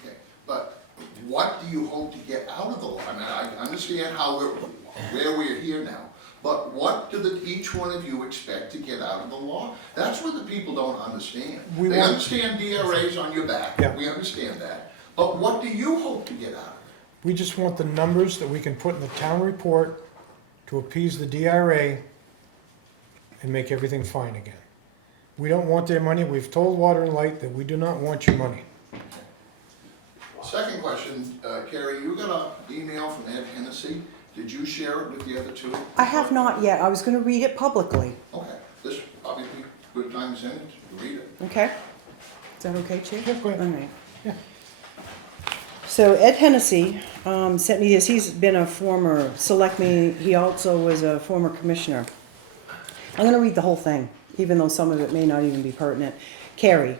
Okay, but what do you hope to get out of the law? I mean, I understand where we're here now, but what do each one of you expect to get out of the law? That's what the people don't understand. They understand DRA's on your back. Yeah. We understand that. But what do you hope to get out of it? We just want the numbers that we can put in the town report to appease the DRA and make everything fine again. We don't want their money. We've told Water and Light that we do not want your money. Second question, Carrie, you got an email from Ed Hennessy. Did you share it with the other two? I have not yet. I was going to read it publicly. Okay, this obviously good time to send it, to read it. Okay? Is that okay, Chief? Yeah, go ahead. All right. Yeah. So Ed Hennessy sent me this. He's been a former selectman. He also was a former commissioner. I'm going to read the whole thing, even though some of it may not even be pertinent. Carrie,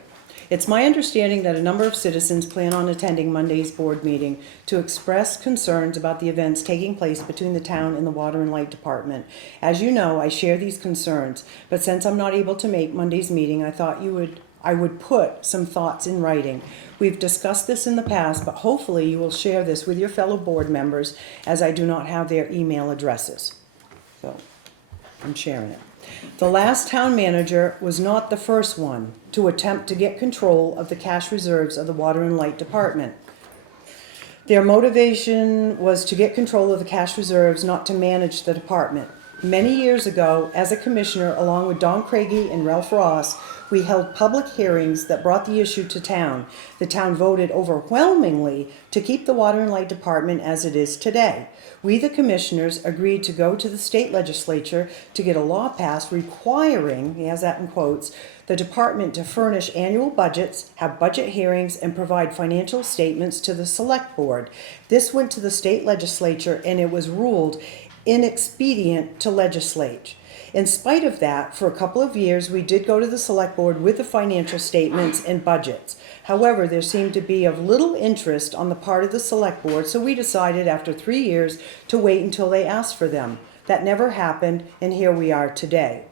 it's my understanding that a number of citizens plan on attending Monday's board meeting to express concerns about the events taking place between the town and the Water and Light Department. As you know, I share these concerns, but since I'm not able to make Monday's meeting, I thought I would put some thoughts in writing. We've discussed this in the past, but hopefully you will share this with your fellow board members, as I do not have their email addresses. So, I'm sharing it. The last town manager was not the first one to attempt to get control of the cash reserves of the Water and Light Department. Their motivation was to get control of the cash reserves, not to manage the department. Many years ago, as a commissioner, along with Don Craigie and Ralph Ross, we held public hearings that brought the issue to town. The town voted overwhelmingly to keep the Water and Light Department as it is today. We, the commissioners, agreed to go to the state legislature to get a law passed requiring, he has that in quotes, the department to furnish annual budgets, have budget hearings, and provide financial statements to the select board. This went to the state legislature, and it was ruled inexpedient to legislate. In spite of that, for a couple of years, we did go to the select board with the financial statements and budgets. However, there seemed to be of little interest on the part of the select board, so we decided after 3 years to wait until they asked for them. That never happened, and here we are today.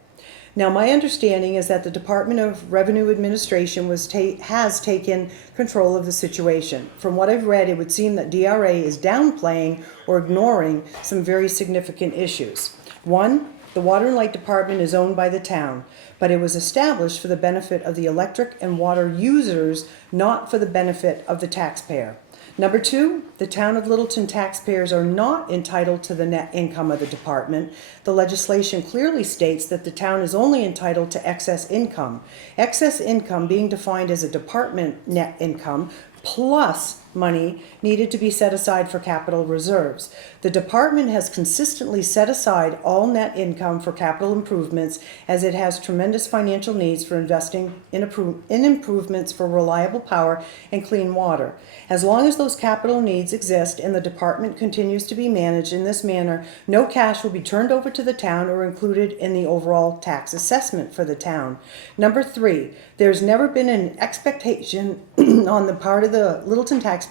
Now, my understanding is that the Department of Revenue Administration has taken control of the situation. From what I've read, it would seem that DRA is downplaying or ignoring some very significant issues. One, The Water and Light Department is owned by the town, but it was established for the benefit of the electric and water users, not for the benefit of the taxpayer. Number two, the town of Littleton taxpayers are not entitled to the net income of the department. The legislation clearly states that the town is only entitled to excess income. Excess income being defined as a department net income plus money needed to be set aside for capital reserves. The department has consistently set aside all net income for capital improvements, as it has tremendous financial needs for investing in improvements for reliable power and clean water. As long as those capital needs exist and the department continues to be managed in this manner, no cash will be turned over to the town or included in the overall tax assessment for the town. Number three, there's never been an expectation on the part of the Littleton taxpayers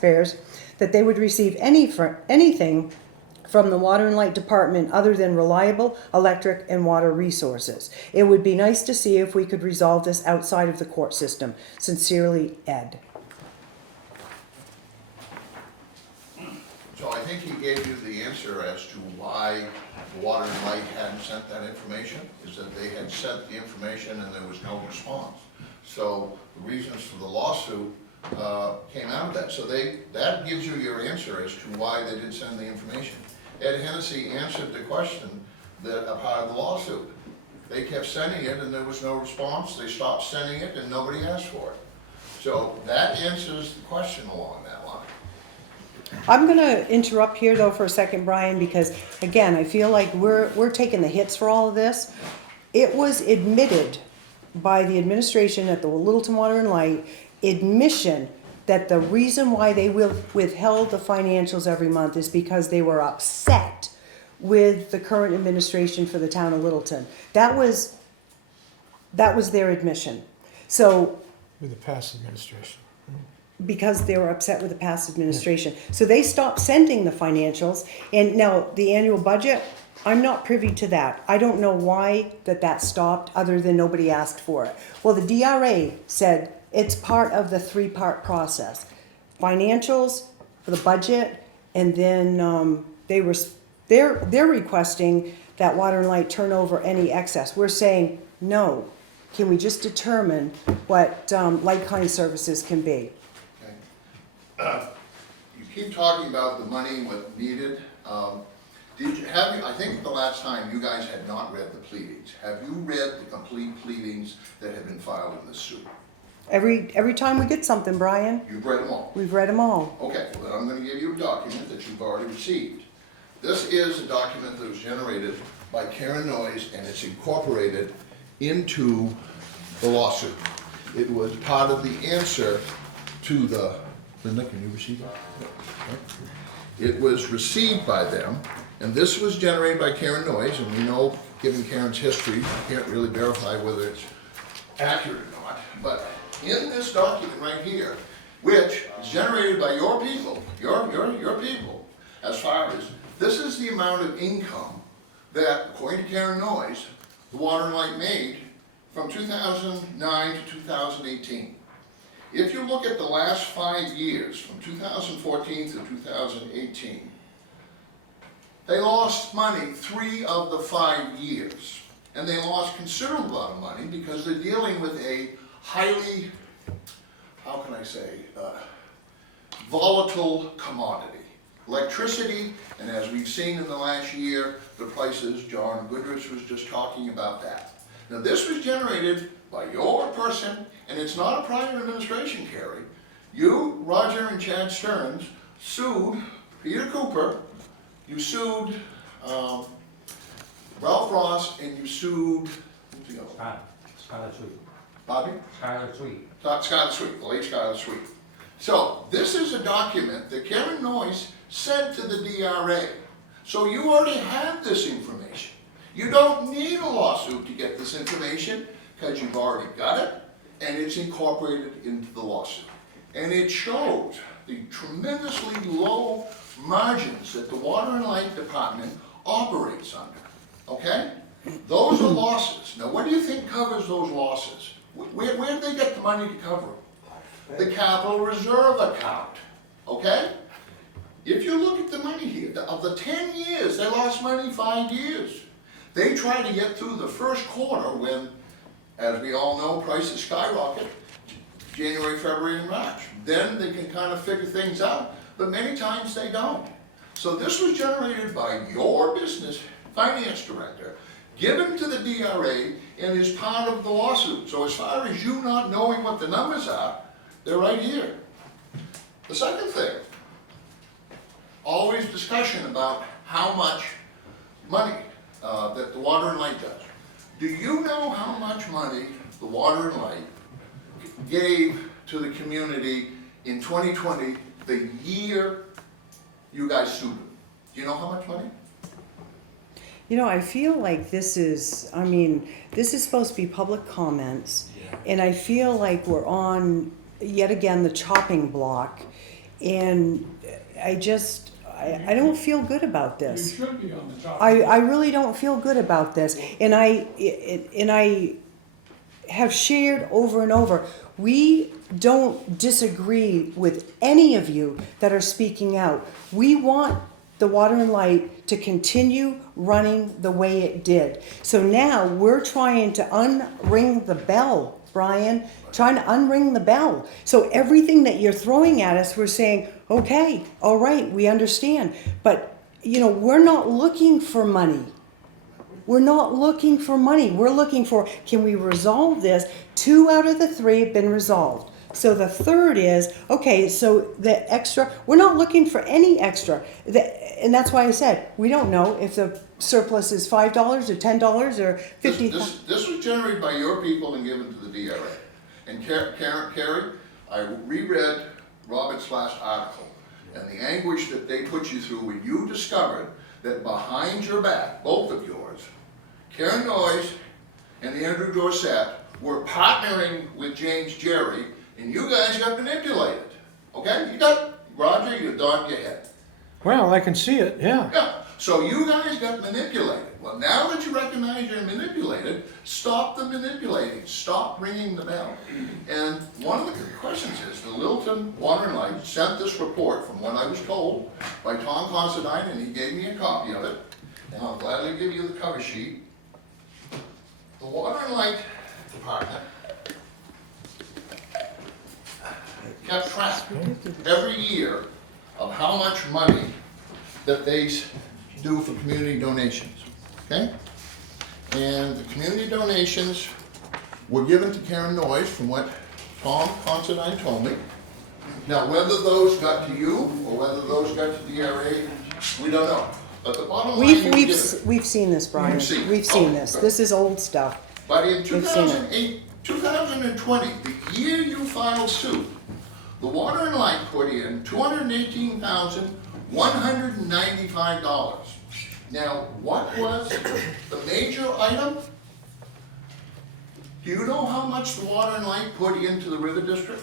that they would receive anything from the Water and Light Department other than reliable electric and water resources. It would be nice to see if we could resolve this outside of the court system. Sincerely, Ed. So I think he gave you the answer as to why the Water and Light hadn't sent that information, is that they had sent the information and there was no response. So the reasons for the lawsuit came out of that. So that gives you your answer as to why they didn't send the information. Ed Hennessy answered the question that a part of the lawsuit. They kept sending it and there was no response. They stopped sending it and nobody asked for it. So that answers the question along that line. I'm going to interrupt here though for a second, Brian, because again, I feel like we're taking the hits for all of this. It was admitted by the administration at the Littleton Water and Light, admission that the reason why they withheld the financials every month is because they were upset with the current administration for the town of Littleton. That was their admission. So With the past administration. because they were upset with the past administration. So they stopped sending the financials. And now the annual budget, I'm not privy to that. I don't know why that stopped other than nobody asked for it. Well, the DRA said it's part of the three-part process. Financials for the budget, and then they're requesting that Water and Light turn over any excess. We're saying, no. Can we just determine what Light County Services can be? You keep talking about the money, what needed. I think the last time you guys had not read the pleadings. Have you read the complete pleadings that have been filed in this suit? Every time we get something, Brian, You've read them all? we've read them all. Okay, well then I'm going to give you a document that you've already received. This is a document that was generated by Karen Noyes and it's incorporated into the lawsuit. It was part of the answer to the, Linda, can you receive it? It was received by them, and this was generated by Karen Noyes, and we know, given Karen's history, you can't really verify whether it's accurate or not, but in this document right here, which is generated by your people, your people, as far as, this is the amount of income that, according to Karen Noyes, the Water and Light made from 2009 to 2018. If you look at the last 5 years, from 2014 to 2018, they lost money 3 of the 5 years. And they lost considerable amount of money because they're dealing with a highly, how can I say, volatile commodity. Electricity, and as we've seen in the last year, the prices, John Goodrich was just talking about that. Now this was generated by your person, and it's not a private administration, Carrie. You, Roger and Chad Stearns, sued Peter Cooper, you sued Ralph Ross, and you sued, who's the other? Skylar Sweet. Bobby? Skylar Sweet. Skylar Sweet, the late Skylar Sweet. So this is a document that Karen Noyes sent to the DRA. So you already have this information. You don't need a lawsuit to get this information because you've already got it and it's incorporated into the lawsuit. And it shows the tremendously low margins that the Water and Light Department operates under, okay? Those are losses. Now what do you think covers those losses? Where do they get the money to cover them? The capital reserve account, okay? If you look at the money here, of the 10 years, they lost money 5 years. They try to get through the first quarter when, as we all know, prices skyrocket, January, February, and March. Then they can kind of figure things out, but many times they don't. So this was generated by your business finance director, given to the DRA, and is part of the lawsuit. So as far as you not knowing what the numbers are, they're right here. The second thing, always discussion about how much money that the Water and Light does. Do you know how much money the Water and Light gave to the community in 2020, the year you guys sued them? Do you know how much money? You know, I feel like this is, I mean, this is supposed to be public comments, and I feel like we're on, yet again, the chopping block, and I just, I don't feel good about You this. should be on the chopping block. I really don't feel good about this, and I have shared over and over, we don't disagree with any of you that are speaking out. We want the Water and Light to continue running the way it did. So now we're trying to unring the bell, Brian, trying to unring the bell. So everything that you're throwing at us, we're saying, okay, all right, we understand. But, you know, we're not looking for money. We're not looking for money. We're looking for, can we resolve this? 2 out of the 3 have been resolved. So the third is, okay, so the extra, we're not looking for any extra. And that's why I said, we don't know if the surplus is $5 or $10 or $50. This was generated by your people and given to the DRA. And Carrie, I reread Robert's last article, and the anguish that they put you through when you discovered that behind your back, both of yours, Karen Noyes and Andrew Dorsett were partnering with James Jerry, and you guys got manipulated. Okay? You got, Roger, you donned your head. Well, I can see it, yeah. Yeah. So you guys got manipulated. Well, now that you recognize you're manipulated, stop the manipulating. Stop ringing the bell. And one of the questions is, the Littleton Water and Light sent this report, from what I was told, by Tom Considine, and he gave me a copy of it. And I'll gladly give you the cover sheet. The Water and Light Department kept track every year of how much money that they do for community donations, okay? And the community donations were given to Karen Noyes, from what Tom Considine told me. Now, whether those got to you or whether those got to DRA, we don't know. But the bottom line We've seen this, Brian. You've seen it. We've seen Oh, this. good. This is old stuff. But in We've seen it. 2020, the year you filed suit, the Water and Light put in $218,195. Now, what was the major item? Do you know how much the Water and Light put into the River District?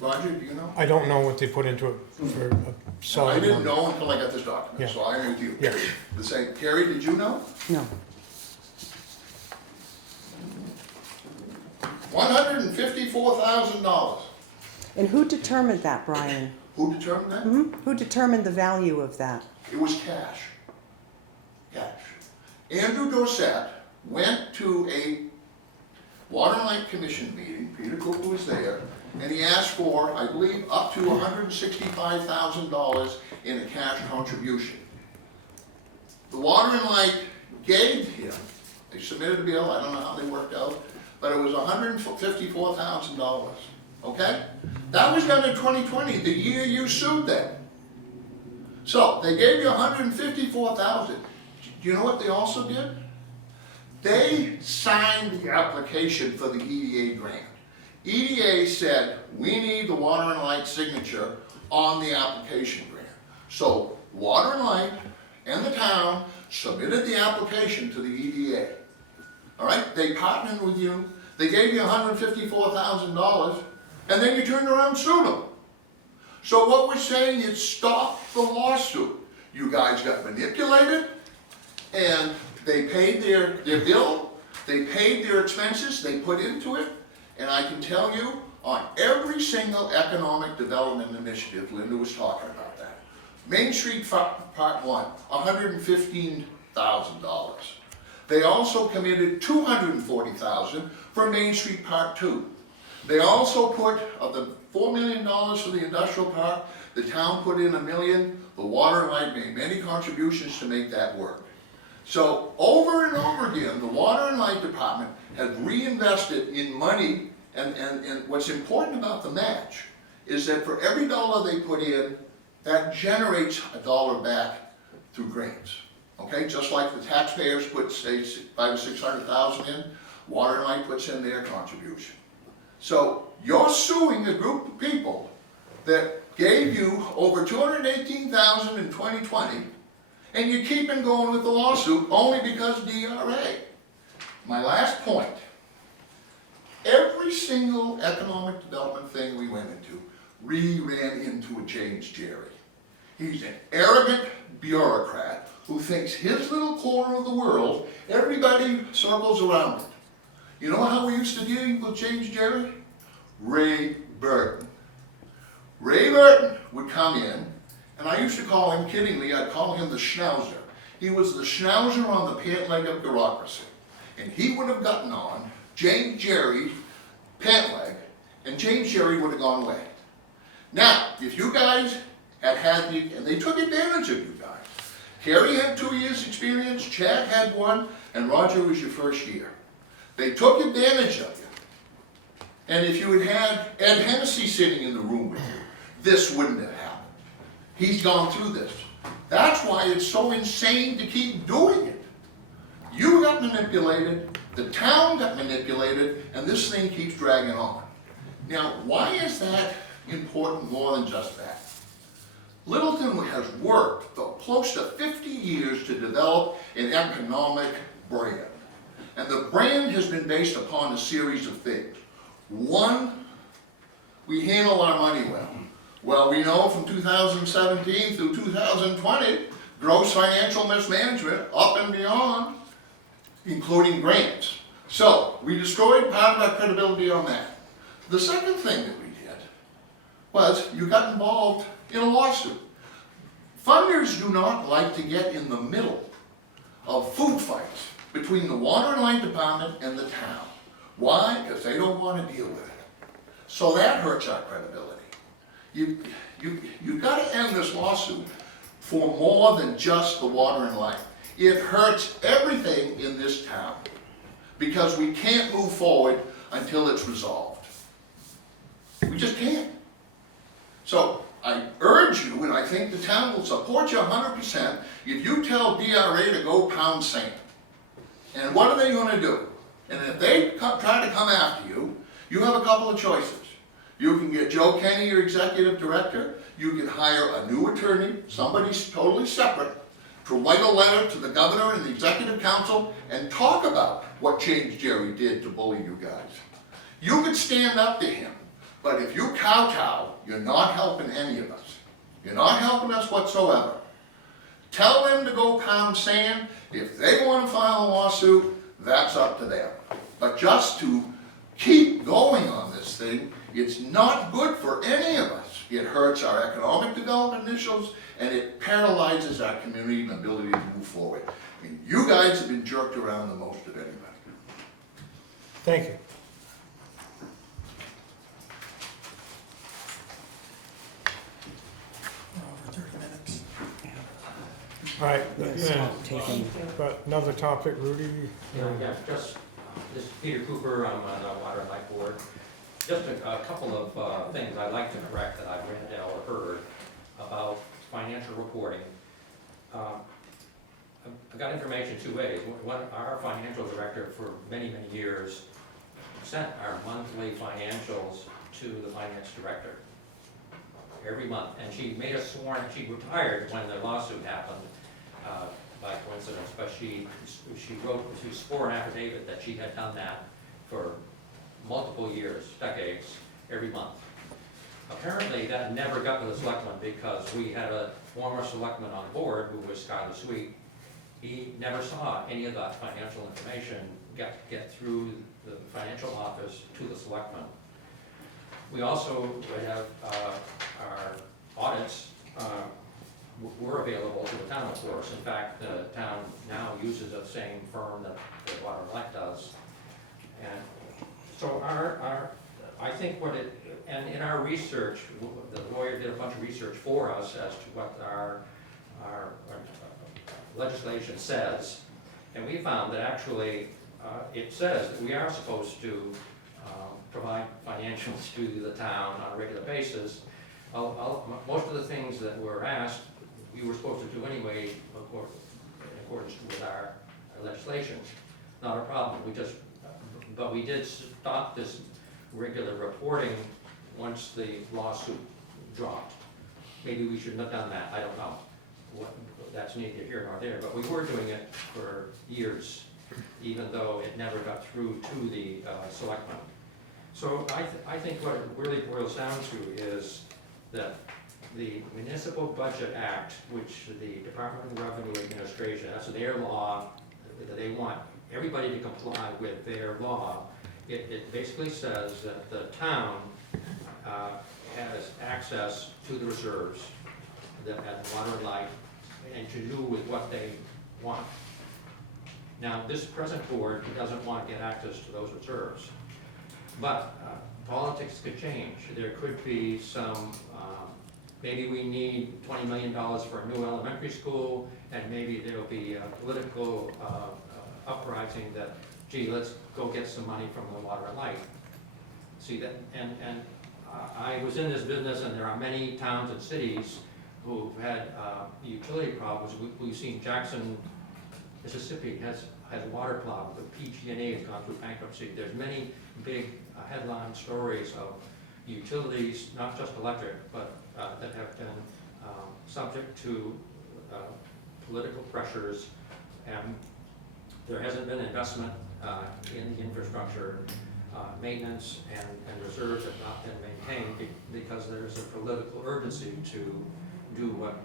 Roger, do you know? I don't know what they put into it for a I solid didn't number. know until I got this document, Yeah. so I'm with you. Yeah. The same. Carrie, did you know? No. $154,000. And who determined that, Brian? Who determined that? Who determined the value of that? It was cash. Cash. Andrew Dorsett went to a Water and Light Commission meeting, Peter Cooper was there, and he asked for, I believe, up to $165,000 in a cash contribution. The Water and Light gave him, they submitted a bill, I don't know how they worked out, but it was $154,000, okay? That was done in 2020, the year you sued them. So, they gave you $154,000. Do you know what they also did? They signed the application for the EDA grant. EDA said, we need the Water and Light signature on the application grant. So, Water and Light and the town submitted the application to the EDA. All right, they partnered with you, they gave you $154,000, and then you turned around and sued them. So what we're saying is stop the lawsuit. You guys got manipulated, and they paid their bill, they paid their expenses, they put into it, and I can tell you, on every single economic development initiative, Linda was talking about that. Main Street Part 1, $115,000. They also committed $240,000 for Main Street Part 2. They also put, of the $4 million for the industrial park, the town put in $1 million. The water and light made many contributions to make that work. So over and over again, the water and light department has reinvested in money, and what's important about the match is that for every dollar they put in, that generates a dollar back through grants. Okay, just like the taxpayers put, say, $500,000 or $600,000 in, water and light puts in their contribution. So you're suing a group of people that gave you over $218,000 in 2020, and you're keeping going with the lawsuit only because DRA. My last point, every single economic development thing we went into, we ran into a James Jerry. He's an arrogant bureaucrat who thinks his little corner of the world, everybody circles around it. You know how we used to deal with James Jerry? Ray Burton. Ray Burton would come in, and I used to call him, kiddingly, I'd call him the schnauzer. He was the schnauzer on the pant leg of bureaucracy. And he would have gotten on James Jerry's pant leg, and James Jerry would have gone away. Now, if you guys and they took advantage of you guys. Kerry had 2 years experience, Chad had 1, and Roger was your first year. They took advantage of you. And if you had Ed Hennessy sitting in the room with you, this wouldn't have happened. He's gone through this. That's why it's so insane to keep doing it. You got manipulated, the town got manipulated, and this thing keeps dragging on. Now, why is that important more than just that? Littleton has worked for close to 50 years to develop an economic brand. And the brand has been based upon a series of things. One, we handle our money well. Well, we know from 2017 through 2020, gross financial mismanagement up and beyond, including grants. So, we destroyed part of our credibility on that. The second thing that we did was you got involved in a lawsuit. Funders do not like to get in the middle of food fights between the water and light department and the town. Why? Because they don't want to deal with it. So that hurts our credibility. You've got to end this lawsuit for more than just the water and light. It hurts everything in this town because we can't move forward until it's resolved. We just can't. So I urge you, and I think the town will support you 100%, if you tell DRA to go pound sand. And what are they going to do? And if they try to come after you, you have a couple of choices. You can get Joe Kenny, your executive director. You can hire a new attorney, somebody totally separate, to write a letter to the governor and the executive council and talk about what James Jerry did to bully you guys. You could stand up to him, but if you kowtow, you're not helping any of us. You're not helping us whatsoever. Tell them to go pound sand. If they want to file a lawsuit, that's up to them. But just to keep going on this thing, it's not good for any of us. It hurts our economic development initiatives, and it paralyzes our community and ability to move forward. I mean, you guys have been jerked around the most of anybody. Thank you. We're over 30 minutes. All right, Yes, I'll take them. but another topic, Rudy? Yeah, just, this is Peter Cooper, I'm on the Water and Light Board. Just a couple of things I'd like to correct that I've read or heard about financial reporting. I've got information 2 ways. One, our financial director for many, many years sent our monthly financials to the finance director every month. And she made us sworn, she retired when the lawsuit happened, by coincidence, but she swore an affidavit that she had done that for multiple years, decades, every month. Apparently that never got to the selectmen because we had a former selectman on board who was Skylar Sweet. He never saw any of that financial information get through the financial office to the selectmen. We also have our audits were available to the town, of course. In fact, the town now uses the same firm that Water and Light does. And so I think and in our research, the lawyer did a bunch of research for us as to what our legislation says. And we found that actually it says that we are supposed to provide financials to the town on a regular basis. Most of the things that were asked, we were supposed to do anyway, in accordance with our legislation. Not a problem. But we did stop this regular reporting once the lawsuit dropped. Maybe we shouldn't have done that. I don't know. That's neither here nor there. But we were doing it for years, even though it never got through to the selectmen. So I think what it really boils down to is that the Municipal Budget Act, which the Department of Revenue Administration, that's their law, that they want everybody to comply with their law. It basically says that the town has access to the reserves at Water and Light, and to do with what they want. Now, this present board doesn't want to get access to those reserves, but politics could change. There could be some, maybe we need $20 million for a new elementary school, and maybe there'll be a political uprising that, gee, let's go get some money from the Water and Light. See that, and I was in this business, and there are many towns and cities who've had utility problems. We've seen Jackson, Mississippi has water problems. The PG&E has gone through bankruptcy. There's many big headline stories of utilities, not just electric, but that have been subject to political pressures, and there hasn't been investment in the infrastructure. Maintenance and reserves have not been maintained because there's a political urgency to do what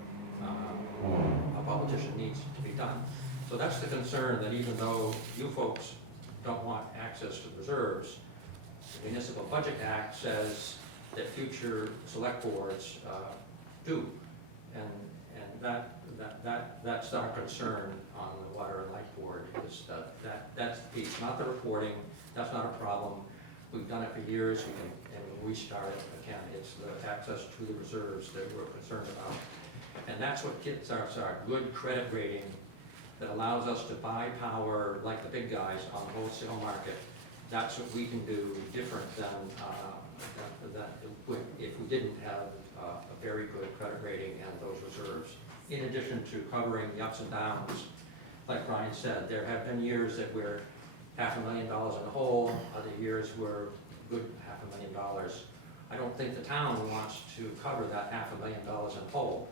a politician needs to be done. So that's the concern, that even though you folks don't want access to reserves, the Municipal Budget Act says that future select boards do. And that's our concern on the Water and Light Board, is that's the piece, not the reporting. That's not a problem. We've done it for years, and we'll restart it again. It's the access to the reserves that we're concerned about. And that's what gets us our good credit rating that allows us to buy power like the big guys on the wholesale market. That's what we can do different than if we didn't have a very good credit rating and those reserves. In addition to covering the ups and downs, like Brian said, there have been years that we're $500,000 in the hole, other years we're good $500,000. I don't think the town wants to cover that $500,000 in the hole.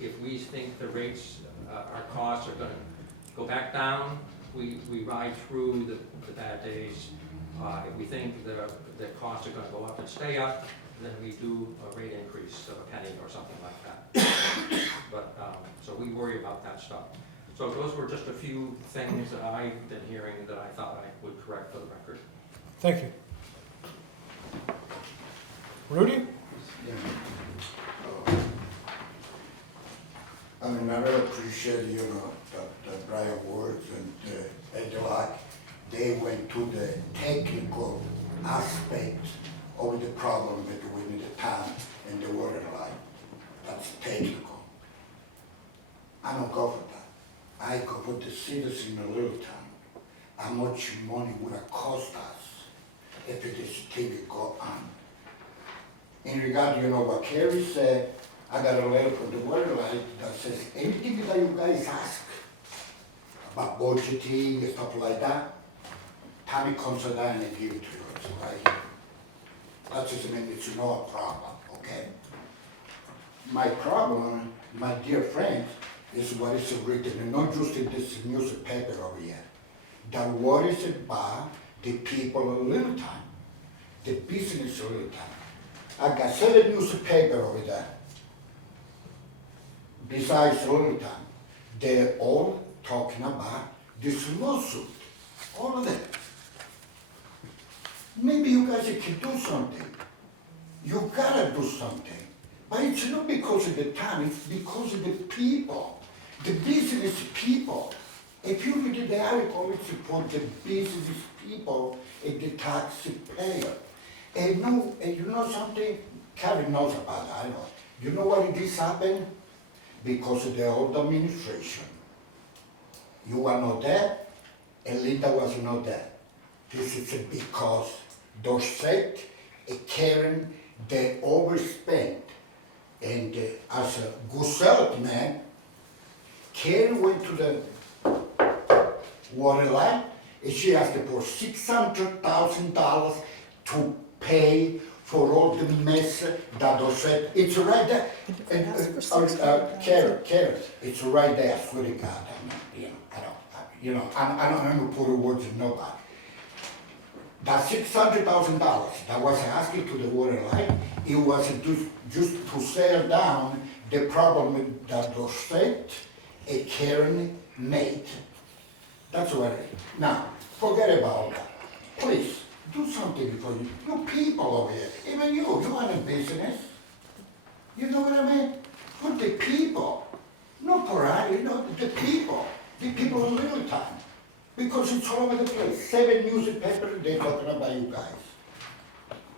If we think the rates, our costs are gonna go back down, we ride through the bad days. If we think the costs are gonna go up and stay up, then we do a rate increase of a penny or something like that. But, so we worry about that stuff. So those were just a few things that I've been hearing that I thought I would correct for the record. Thank you. Rudy? I mean, I really appreciate, the Brian words and Ed Lock. They went to the technical aspect of the problem between the town and the water line. That's technical. I don't go for that. I go for the citizens in a little town. How much money would it cost us if it is TV go on? In regard, what Kerry said, I got a letter from the water line that says anything that you guys ask about budgeting and stuff like that, Tommy comes down and give it to you. It's right here. That doesn't mean it's not a problem, okay? My problem, my dear friends, is what is written, and not just in this newspaper over here. That what is about the people of Littleton, the business of Littleton. I got 7 newspapers over there. Besides Littleton, they're all talking about this lawsuit, all of them. Maybe you guys can do something. You gotta do something. But it's not because of the town, it's because of the people, the business people. If you read the article, it's for the business people and the taxpayer. And you know something? Karen knows about it, I know. You know why this happened? Because of the old administration. You were not there, and Linda was not there. This is because Dorset and Karen, they overspent. And as a good salesman, Karen went to the water line, and she asked for $600,000 to pay for all the mess that Dorset, it's right there. And, Karen, it's right there, I swear to God, I don't have to put words in nobody. That $600,000 that was asking to the water line, it was just to sell down the problem that Dorset and Karen made. That's what it is. Now, forget about that. Please, do something for you people over here. Even you are in business. You know what I mean? For the people. Not for us, the people. The people in Littleton. Because it's all over the place. 7 newspapers, they're talking about you guys.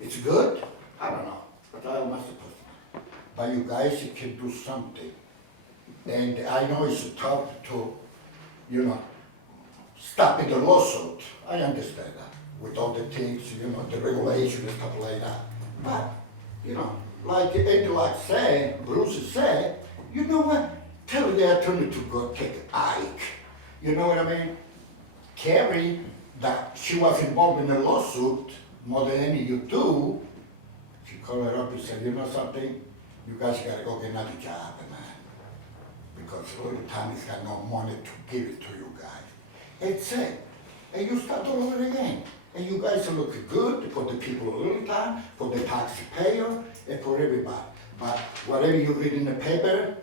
It's good? I don't know. But I am not supposed to. But you guys, you can do something. And I know it's tough to, stop the lawsuit. I understand that. With all the things, the regulations and stuff like that. But, like Eddie said, Bruce said, you know what? Tell the attorney to go take Ike. You know what I mean? Carrie, that she was involved in a lawsuit more than any of you do. She called her up and said, you know something? You guys gotta go get another job, man. Because Littleton has got no money to give it to you guys. And say, and you start all over again. And you guys look good for the people of Littleton, for the taxpayer, and for everybody. But whatever you read in the paper,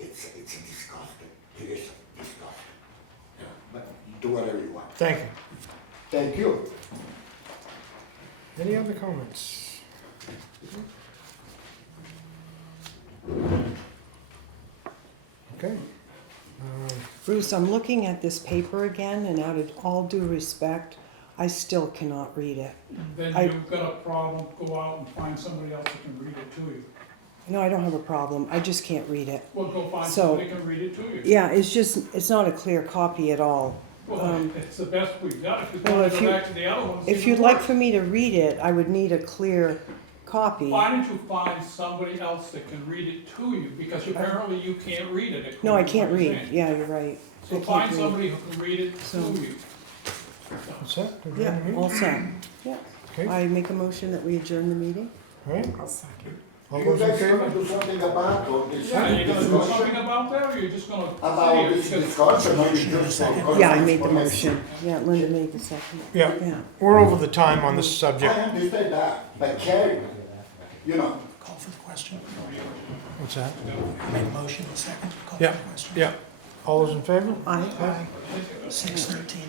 it's disgusting. It is disgusting. But do whatever you want. Thank you. Thank you. Any other comments? Okay. Bruce, I'm looking at this paper again, and out of all due respect, I still cannot read it. Then you've got a problem, go out and find somebody else that can read it to you. No, I don't have a problem, I just can't read it. Well, go find So- somebody that can read it to you. Yeah, it's not a clear copy at all. Well, it's the best we've got. If you Well, want if to go you- back to the other ones. If you'd like for me to read it, I would need a clear copy. Why don't you find somebody else that can read it to you, because apparently you can't read it. No, I according to can't what you're read, saying. yeah, you're right. I So can't find read. somebody who can read it to So- you. What's that? Yeah, all set. Yeah. Okay. I make a motion that we adjourn the meeting. All right. Do All you those in guys favor? gonna do something about or this Yeah, you gonna do something discussion? about that, or you're just gonna About say it? this Because- discussion, or you just? Yeah, I made the motion. Yeah, Linda made the second. Yeah, Yeah. we're over the time on this I subject. understand that, but Carrie, Call for the question. What's that? I made a motion, a second. Call for Yeah, the question. yeah. All those in favor? Aye. Aye. 6:13.